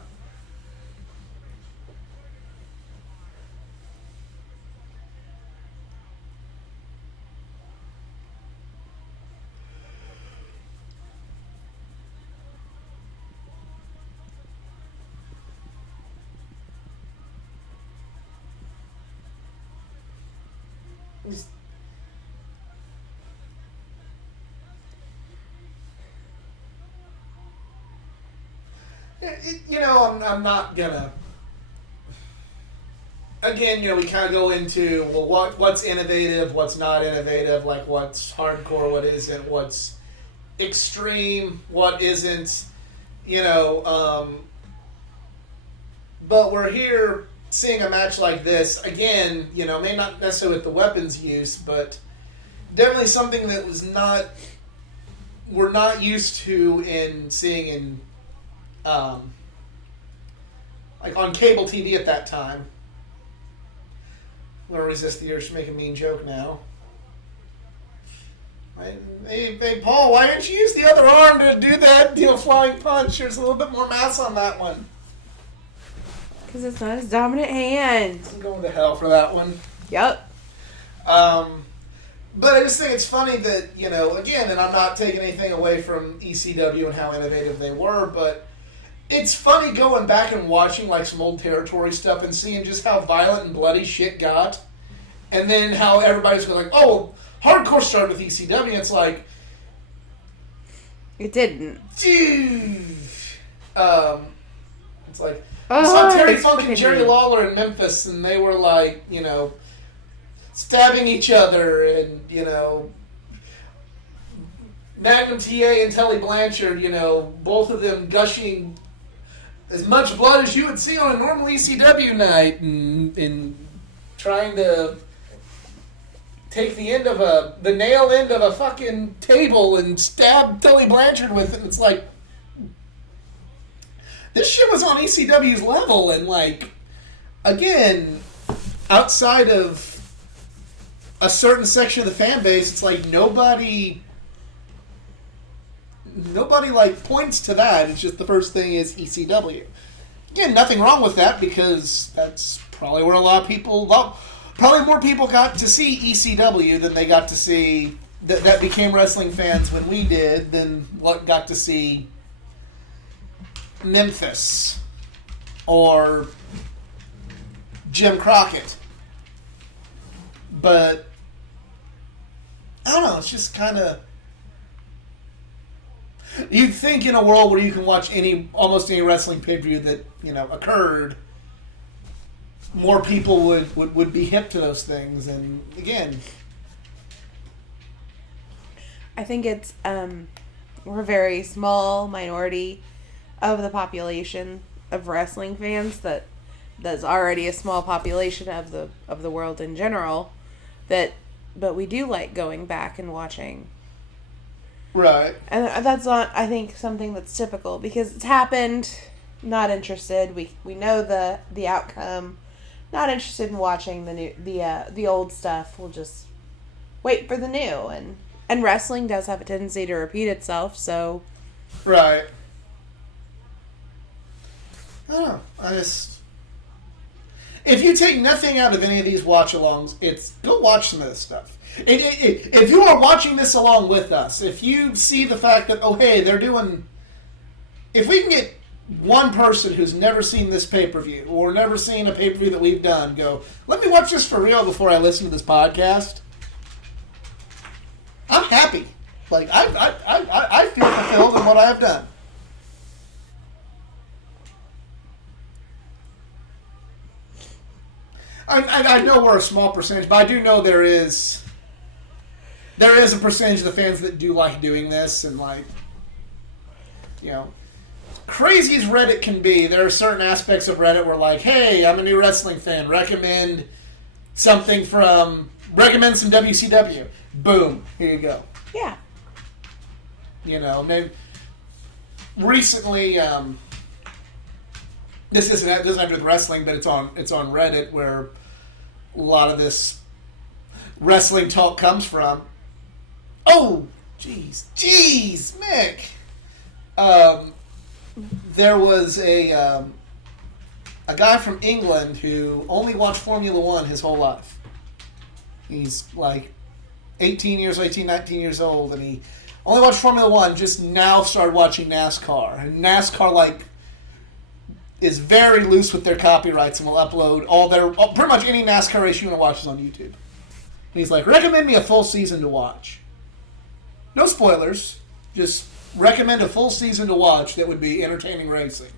You know, I'm not gonna. Again, you know, we kind of go into, well, what's innovative, what's not innovative, like what's hardcore, what isn't, what's extreme, what isn't, you know. But we're here seeing a match like this again. You know, may not necessarily with the weapons use, but definitely something that we're not used to in seeing in like on cable TV at that time. I'm going to resist the urge to make a mean joke now. Hey, Paul, why didn't you use the other arm to do that, flying punch? There's a little bit more mass on that one. Because it's not his dominant hand. I'm going to hell for that one. Yep. But I just think it's funny that, again, and I'm not taking anything away from ECW and how innovative they were, but it's funny going back and watching like some old territory stuff and seeing just how violent and bloody shit got. And then how everybody's going like, oh, hardcore started with ECW. It's like... It didn't. Dude. It's like... I saw Terry Funk and Jerry Lawler in Memphis, and they were like, stabbing each other, and, Magnum TA and Tully Blanchard, both of them gushing as much blood as you would see on a normal ECW night, and trying to take the nail end of a fucking table and stab Tully Blanchard with it. And it's like, this shit was on ECW's level, and like, again, outside of a certain section of the fan base, it's like nobody like points to that. It's just the first thing is ECW. Again, nothing wrong with that, because that's probably where a lot of people, probably more people got to see ECW than they got to see, that became wrestling fans when we did, than what got to see Memphis or Jim Crockett. But I don't know, it's just kind of... You'd think in a world where you can watch almost any wrestling pay-per-view that, occurred, more people would be hip to those things. And again, I think it's we're a very small minority of the population of wrestling fans that's already a small population of the world in general, but we do like going back and watching. Right. And that's not, I think, something that's typical, because it's happened. Not interested. We know the outcome. Not interested in watching the old stuff. We'll just wait for the new. And wrestling does have a tendency to repeat itself. So. Right. I don't know. If you take nothing out of any of these watch-alongs, it's go watch some of this stuff. If you are watching this along with us, if you see the fact that, oh, hey, they're doing... If we can get one person who's never seen this pay-per-view, or never seen a pay-per-view that we've done, go, let me watch this for real before I listen to this podcast, I'm happy. Like, I feel fulfilled in what I've done. I know we're a small percentage, but I do know there is a percentage of the fans that do like doing this, and like, crazy as Reddit can be, there are certain aspects of Reddit where like, hey, I'm a new wrestling fan, recommend some WCW. Boom, here you go. Yeah. Maybe recently, this doesn't have to do with wrestling, but it's on Reddit where a lot of this wrestling talk comes from. Oh, jeez, Mick. There was a guy from England who only watched Formula One his whole life. He's like 19 years old, and he only watched Formula One, just now started watching NASCAR. And NASCAR, is very loose with their copyrights and will upload pretty much any NASCAR race you want to watch is on YouTube. And he's like, recommend me a full season to watch. No spoilers, just recommend a full season to watch that would be entertaining racing.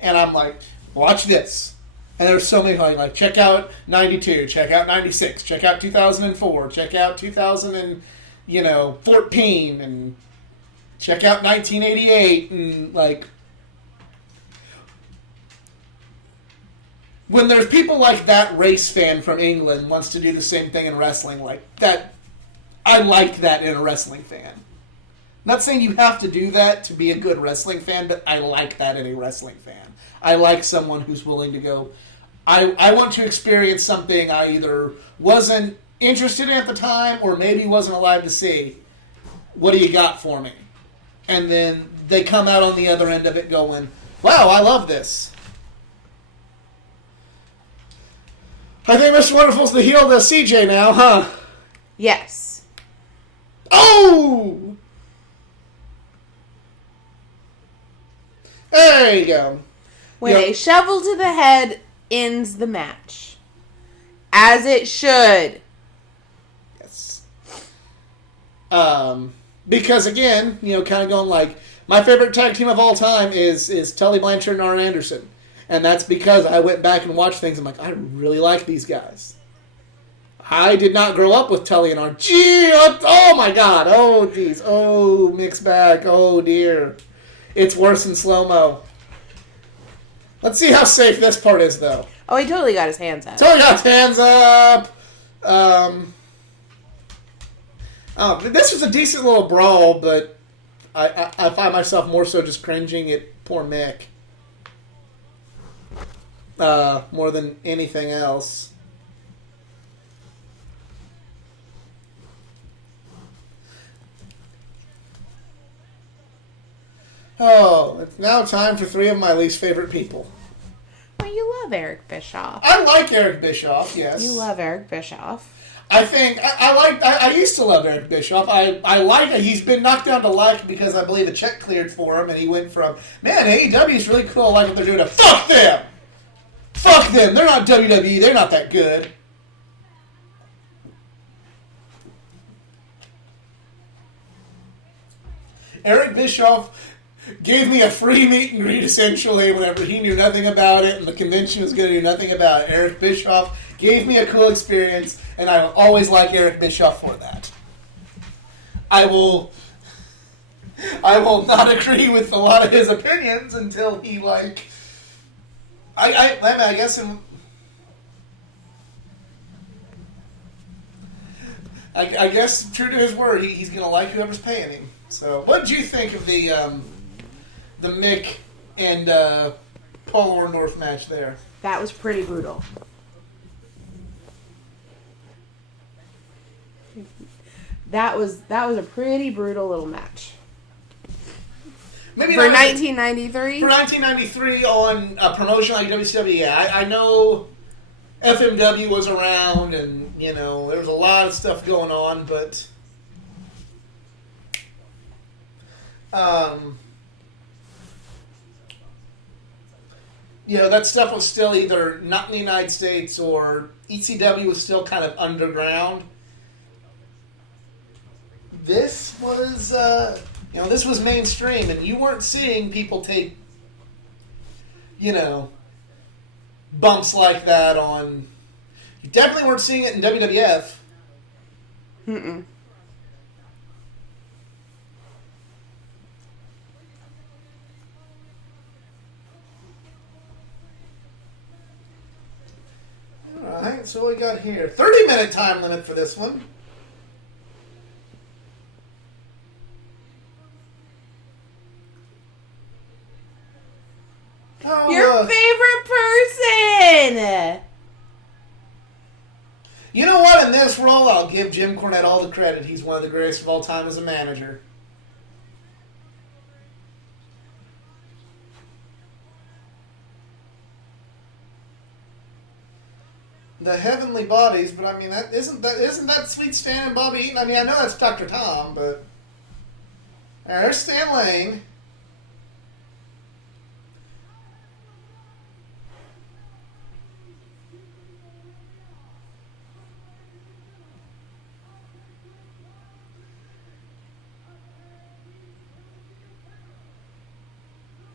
And I'm like, watch this. And there's so many, like, check out 92, check out 96, check out 2004, check out 2014, and check out 1988, and like, when there's people like that race fan from England wants to do the same thing in wrestling, like that, I like that in a wrestling fan. not saying you have to do that to be a good wrestling fan, but I like that in a wrestling fan. I like someone who's willing to go, I want to experience something I either wasn't interested in at the time or maybe wasn't alive to see. What do you got for me? And then they come out on the other end of it going, wow, I love this. I think Mr. Wonderful's the heel to CJ now, huh? Yes. Oh! There you go. When a shovel to the head ends the match. As it should. Yes. Because again, kind of going like, my favorite tag team of all time is Tully Blanchard and Arn Anderson. And that's because I went back and watched things. I'm like, I really like these guys. I did not grow up with Tully and Arn. Gee, oh my God. Oh, geez. Oh, mixed bag. Oh, dear. It's worse in slow-mo. Let's see how safe this part is, though. Oh, he totally got his hands up. Totally got his hands up. This was a decent little brawl, but I find myself more so just cringing at poor Mick. More than anything else. Oh, it's now time for three of my least favorite people. Well, you love Eric Bischoff. I like Eric Bischoff, yes. You love Eric Bischoff. I think, I used to love Eric Bischoff. I like it. He's been knocked down to like because I believe a check cleared for him and he went from, man, AEW is really cool, I like what they're doing, to fuck them! Fuck them! They're not WWE, they're not that good. Eric Bischoff gave me a free meet and greet, essentially, whenever he knew nothing about it and the convention was going to do nothing about it. Eric Bischoff gave me a cool experience, and I will always like Eric Bischoff for that. I will not agree with a lot of his opinions until he, I guess I guess, true to his word, he's going to like whoever's paying him. So, what did you think of the Mick and Paul Orndorff match there? That was pretty brutal. That was a pretty brutal little match. Maybe for 1993? For 1993 on a promotion like WCW, yeah. I know FMW was around and, there was a lot of stuff going on, but that stuff was still either not in the United States or ECW was still kind of underground. This was, this was mainstream, and you weren't seeing people take, bumps like that on. You definitely weren't seeing it in WWF. Mm-mm. Alright, so what we got here? 30-minute time limit for this one. Oh, your favorite person! You know what? In this role, I'll give Jim Cornette all the credit. He's one of the greatest of all time as a manager. The Heavenly Bodies, but I mean, isn't that Sweet Stan and Bobby Eaton? I mean, I know that's Dr. Tom, but there's Stan Lane.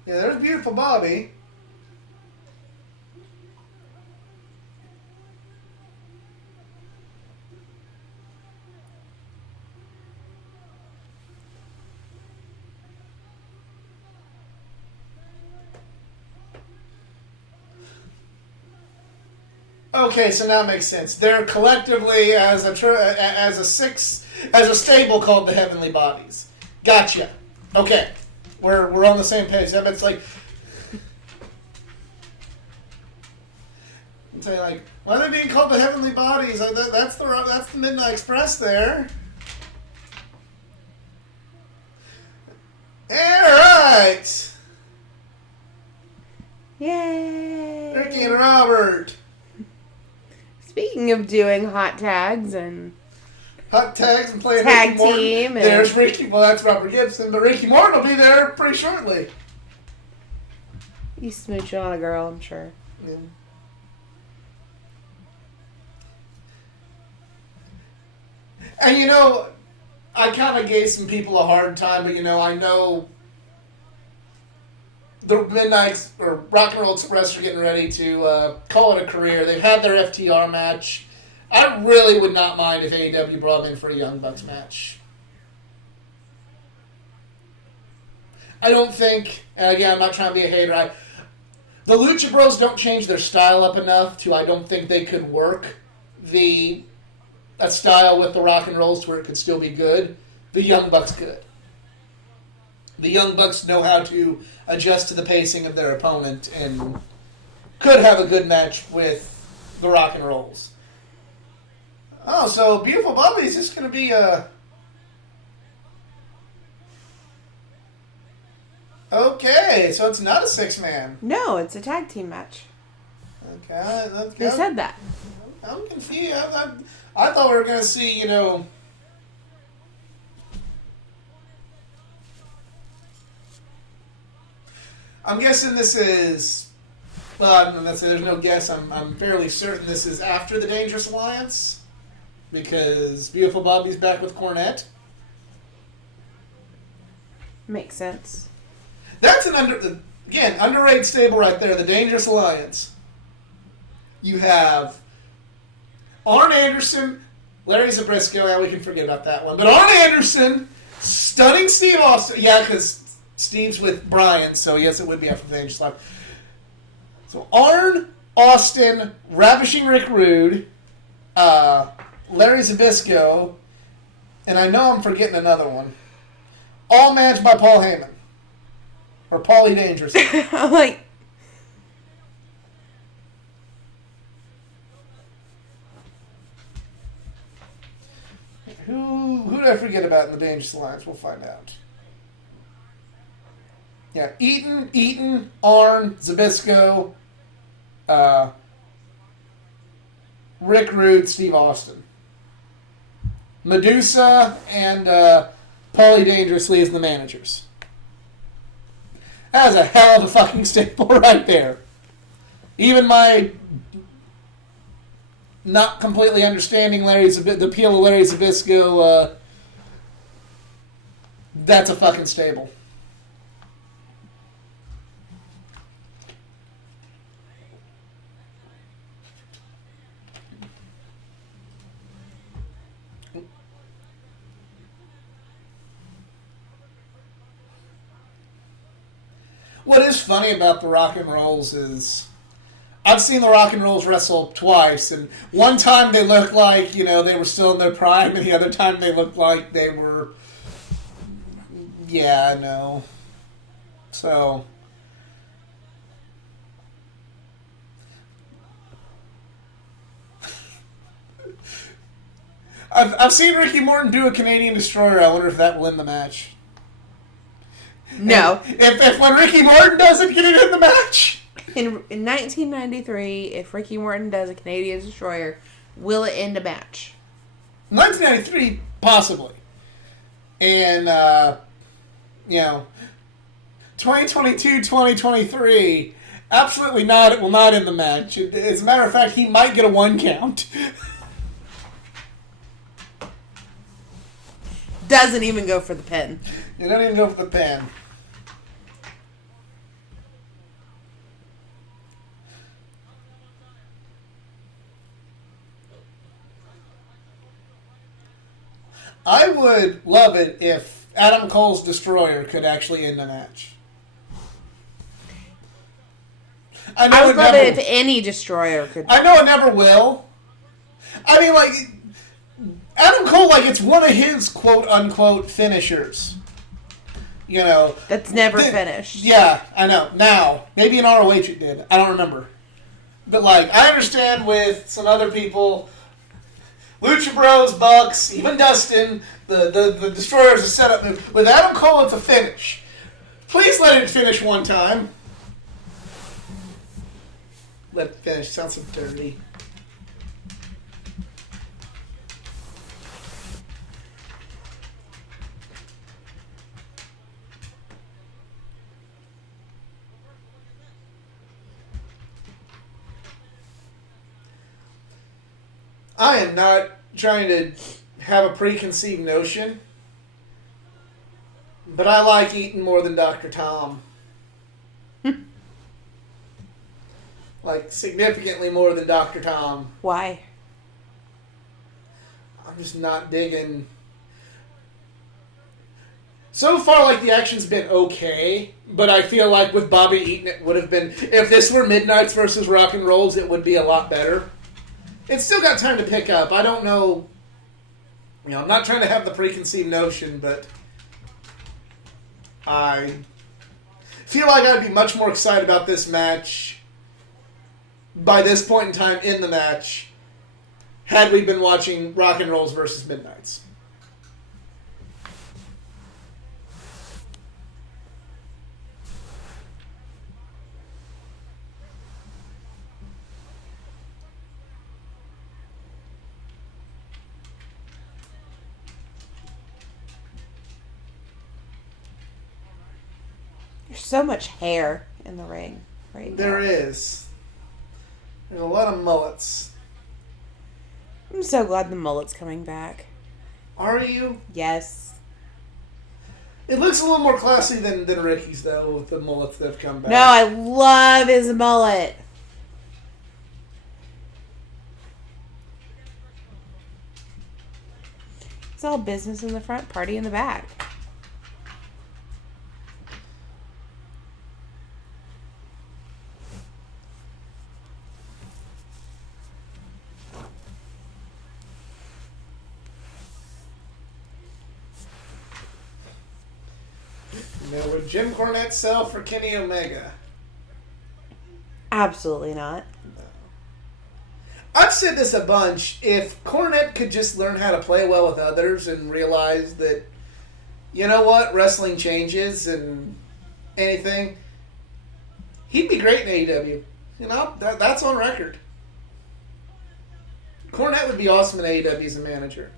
Yeah, there's beautiful Bobby. Okay, so now it makes sense. They're collectively as a stable called the Heavenly Bodies. Gotcha. Okay. We're on the same page. It's like... Say like, why are they being called the Heavenly Bodies? Like that's the Midnight Express there. Alright! Yay! Ricky and Robert. Speaking of doing hot tags and... Hot tags and playing tag Ricky Morton. team. There's Ricky. Well, that's Robert Gibson, but Ricky Morton will be there pretty shortly. He's smooching on a girl, I'm sure. Yeah. And you know, I kind of gave some people a hard time, but you know, I know the Midnight or Rock and Roll Express are getting ready to call it a career. They've had their FTR match. I really would not mind if AEW brought them in for a Young Bucks match. I don't think, and again, I'm not trying to be a hater, the Lucha Bros don't change their style up enough to, I don't think they could work a style with the Rock and Rolls to where it could still be good. The Young Bucks could. The Young Bucks know how to adjust to the pacing of their opponent and could have a good match with the Rock and Rolls. Oh, so Beautiful Bobby is just going to be a... Okay, so it's not a 6-man. No, it's a tag team match. Okay, They said that. I'm confused. I thought we were going to see, you know... I'm guessing this is... Well, there's no guess. I'm fairly certain this is after the Dangerous Alliance. Because Beautiful Bobby's back with Cornette. Makes sense. That's an underrated stable right there, the Dangerous Alliance. You have Arn Anderson, Larry Zbyszko, yeah, we can forget about that one. But Arn Anderson, stunning Steve Austin. Yeah, because Steve's with Brian, so yes, it would be after the Dangerous Alliance. So Arn, Austin, Ravishing Rick Rude, Larry Zbyszko, and I know I'm forgetting another one. All managed by Paul Heyman. Or Paulie Dangerous. I'm like... Who did I forget about in the Dangerous Alliance? We'll find out. Yeah, Eaton, Arn, Zbyszko, Rick Rude, Steve Austin. Medusa and Paulie Dangerously as the managers. That was a hell of a fucking staple right there. Even my not completely understanding the appeal of Larry Zbyszko, that's a fucking stable. What is funny about the Rock and Rolls is I've seen the Rock and Rolls wrestle twice, and one time they looked like, you know, they were still in their prime, and the other time they looked like they were, yeah, no. So, I've seen Ricky Morton do a Canadian Destroyer. I wonder if that will end the match. No. If when Ricky Morton does it, get it in the match. In 1993, if Ricky Morton does a Canadian Destroyer, will it end a match? 1993, possibly. And, 2022, 2023, absolutely not. It will not end the match. As a matter of fact, he might get a 1 count. Doesn't even go for the pin. You don't even go for the pin. I would love it if Adam Cole's Destroyer could actually end the match. I would love it if any Destroyer could. I know it never will. I mean, like, Adam Cole, like, it's one of his quote-unquote finishers. That's never finished. Yeah, I know. Now, maybe in ROH it did. I don't remember. But, I understand with some other people, Lucha Bros, Bucks, even Dustin, the Destroyer's a setup move. With Adam Cole, it's a finish. Please let it finish one time. Let it finish. Sounds so dirty. I am not trying to have a preconceived notion, but I like Eaton more than Dr. Tom. Significantly more than Dr. Tom. Why? I'm just not digging. So far, the action's been okay, but I feel like with Bobby Eaton, it would have been... If this were Midnights versus Rock and Rolls, it would be a lot better. It's still got time to pick up. I don't know... I'm not trying to have the preconceived notion, but... I feel like I'd be much more excited about this match by this point in time in the match had we been watching Rock and Rolls versus Midnights. There's so much hair in the ring right now. There is. There's a lot of mullets. I'm so glad the mullet's coming back. Are you? Yes. It looks a little more classy than Ricky's, though, with the mullets that have come back. No, I love his mullet. It's all business in the front, party in the back. Now, would Jim Cornette sell for Kenny Omega? Absolutely not. No. I've said this a bunch. If Cornette could just learn how to play well with others and realize that, you know what, wrestling changes and anything, he'd be great in AEW. That's on record. Cornette would be awesome in AEW as a manager.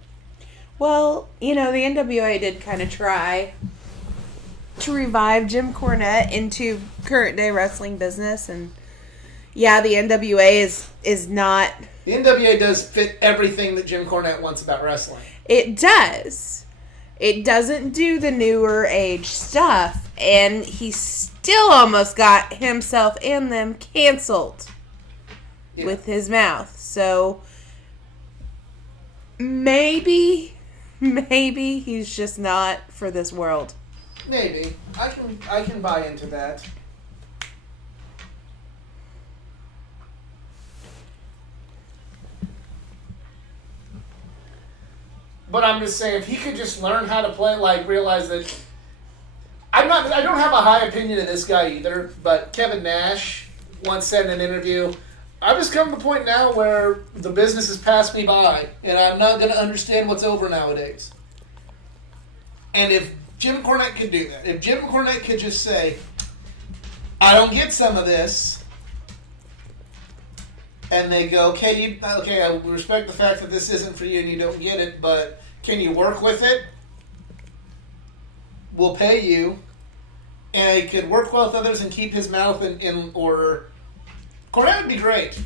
Well, the NWA did kind of try to revive Jim Cornette into current day wrestling business, and yeah, the NWA is not... The NWA does fit everything that Jim Cornette wants about wrestling. It does. It doesn't do the newer age stuff, and he still almost got himself and them canceled with his mouth. So maybe he's just not for this world. Maybe. I can buy into that. But I'm just saying, if he could just learn how to play, realize that... I don't have a high opinion of this guy either, but Kevin Nash once said in an interview, I've just come to the point now where the business has passed me by, and I'm not going to understand what's over nowadays. And if Jim Cornette could do that, if Jim Cornette could just say, I don't get some of this, and they go, okay, I respect the fact that this isn't for you and you don't get it, but can you work with it? We'll pay you. And he could work well with others and keep his mouth in order. Cornette would be great.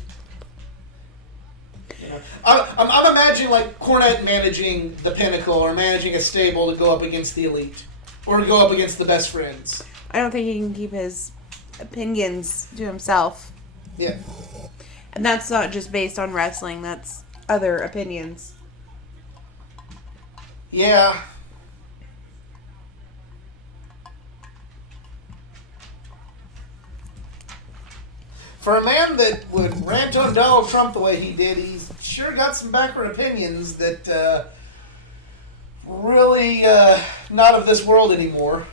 I'm imagining Cornette managing the Pinnacle or managing a stable to go up against the Elite or to go up against the Best Friends. I don't think he can keep his opinions to himself. Yeah. And that's not just based on wrestling, that's other opinions. Yeah. For a man that would rant on Donald Trump the way he did, he's sure got some backward opinions that really not of this world anymore.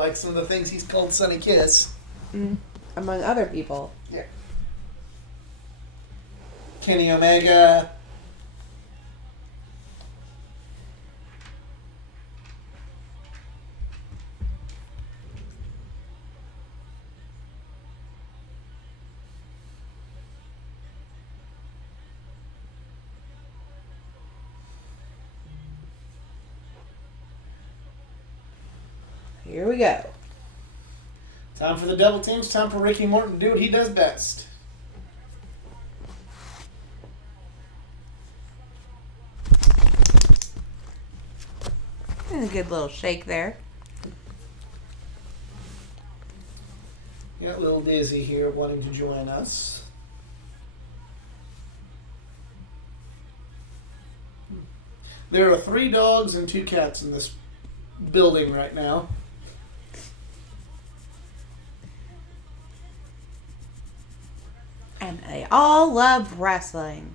like some of the things he's called Sonny Kiss. Among other people. Yeah. Kenny Omega. Here we go. Time for the double teams. Time for Ricky Morton to do what he does best. And a good little shake there. Got little Dizzy here wanting to join us. There are 3 dogs and 2 cats in this building right now. And they all love wrestling.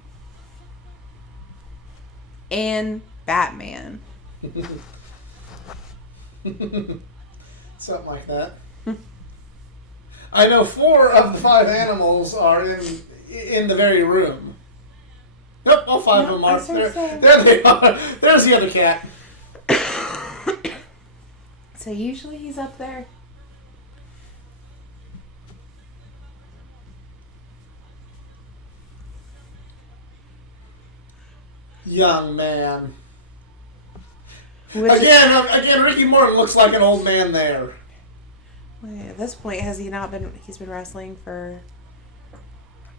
And Batman. Something like that. I know 4 of the 5 animals are in the very room. Nope, all 5 of them are. There they are. There's the other cat. So usually he's up there. Young man. Again, Ricky Morton looks like an old man there. At this point, has he not been? He's been wrestling for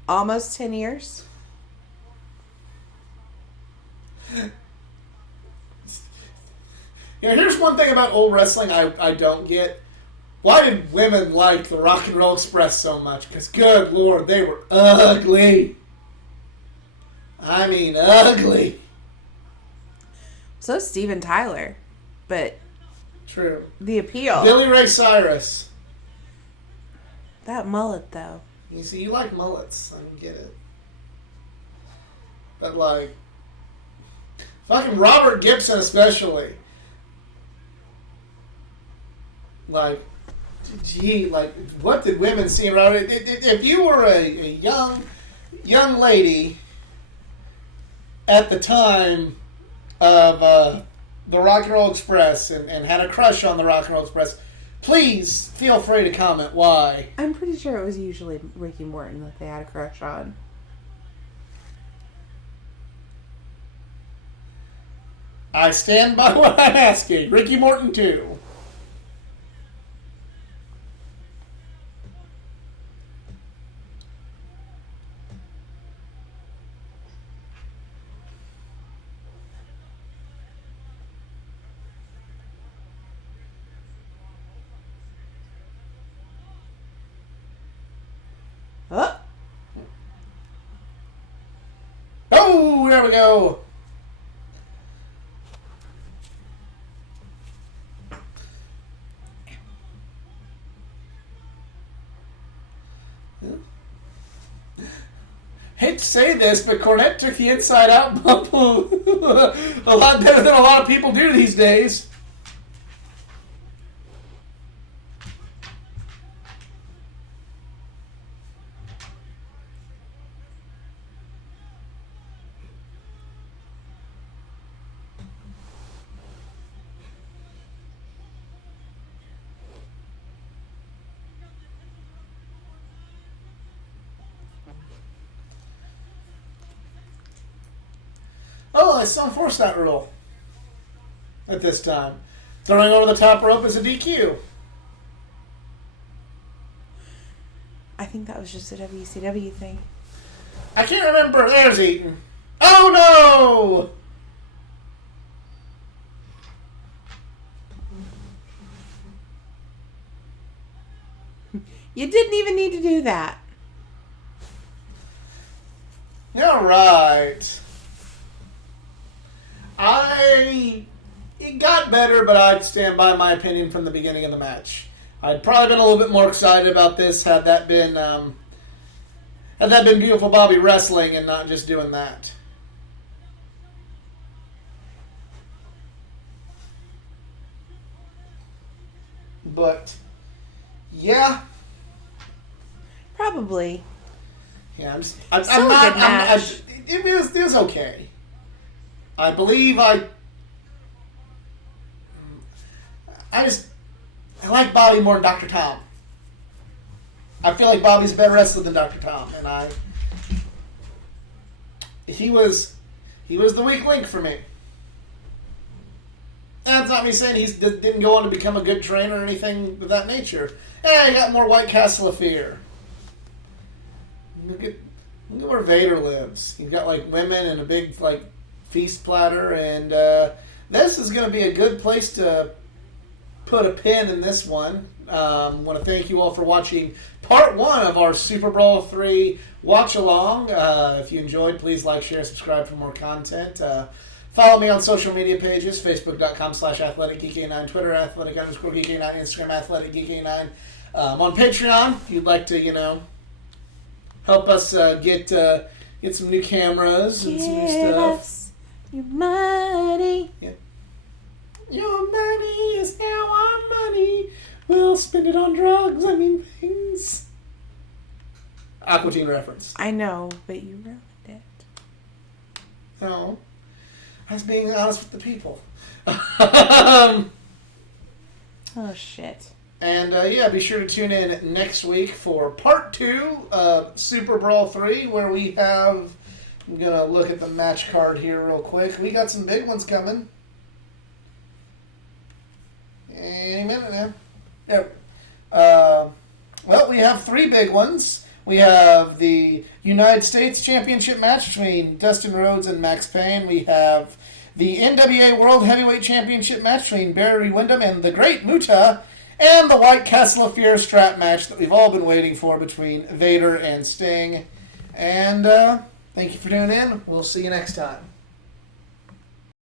almost 10 years. Here's one thing about old wrestling I don't get. Why did women like the Rock and Roll Express so much? Because, good Lord, they were ugly. I mean, ugly. So is Steven Tyler. But true. The appeal. Billy Ray Cyrus. That mullet, though. You see, you like mullets. I don't get it. But, like, fucking Robert Gibson especially. Like, gee, like, what did women see around it? If you were a young lady at the time of the Rock and Roll Express and had a crush on the Rock and Roll Express, please feel free to comment why. I'm pretty sure it was usually Ricky Morton that they had a crush on. I stand by what I'm asking. Ricky Morton too. Oh! Oh, there we go. Hate to say this, but Cornette took the inside-out bump a lot better than a lot of people do these days. Oh, I still enforce that rule at this time. Throwing over the top rope is a DQ. I think that was just a WCW thing. I can't remember. There's Eaton. Oh, no! You didn't even need to do that. All right. It got better, but I'd stand by my opinion from the beginning of the match. I'd probably been a little bit more excited about this had that been Beautiful Bobby wrestling and not just doing that. but yeah. Probably. Yeah, I'm Still not. a good match. It was okay. I believe I like Bobby more than Dr. Tom. I feel like Bobby's a better wrestler than Dr. Tom, and he was the weak link for me. That's not me saying he didn't go on to become a good trainer or anything of that nature. He got more White Castle of Fear. Look at where Vader lives. He's got like women and a big like feast platter, and this is going to be a good place to put a pin in this one. I want to thank you all for watching part 1 of our Super Brawl 3 Watchalong. If you enjoyed, please like, share, subscribe for more content. Follow me on social media pages, facebook.com/athleticgeeking9, Twitter, athletic_geeking9, Instagram, athleticgeeking9. On Patreon, if you'd like to, help us get some new cameras and some new stuff. Your money. Yeah. Your money is now our money. We'll spend it on drugs. Things. Aqua Teen reference. I know, but you ruined it. No. I was being honest with the people. Oh, shit. And, be sure to tune in next week for part 2 of Super Brawl 3, where we have... I'm going to look at the match card here real quick. We got some big ones coming. Any minute now. Yep. Well, we have 3 big ones. We have the United States Championship match between Dustin Rhodes and Max Payne. We have the NWA World Heavyweight Championship match between Barry Windham and the Great Muta. And the White Castle of Fear strap match that we've all been waiting for between Vader and Sting. And thank you for tuning in. We'll see you next time.